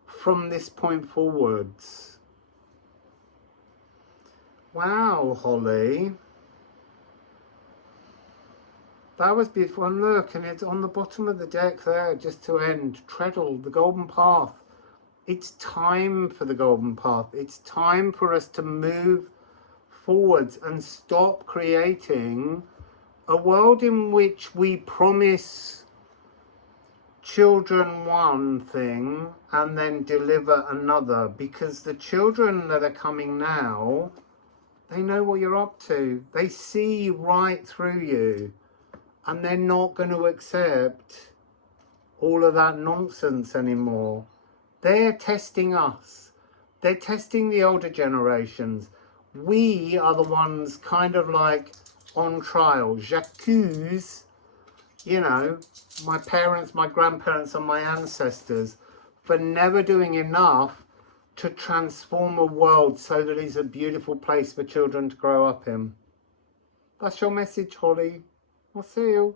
from this point forwards. Wow, Holly. That was beautiful. And look, and it's on the bottom of the deck there, just to end. Treadle, the golden path. It's time for the golden path. It's time for us to move forwards and stop creating a world in which we promise children one thing and then deliver another, because the children that are coming now, they know what you're up to. They see right through you, and they're not going to accept all of that nonsense anymore. They're testing us. They're testing the older generations. We are the ones kind of like on trial. J'accuse, you know, my parents, my grandparents and my ancestors for never doing enough to transform a world so that it's a beautiful place for children to grow up in. That's your message, Holly. I'll see you.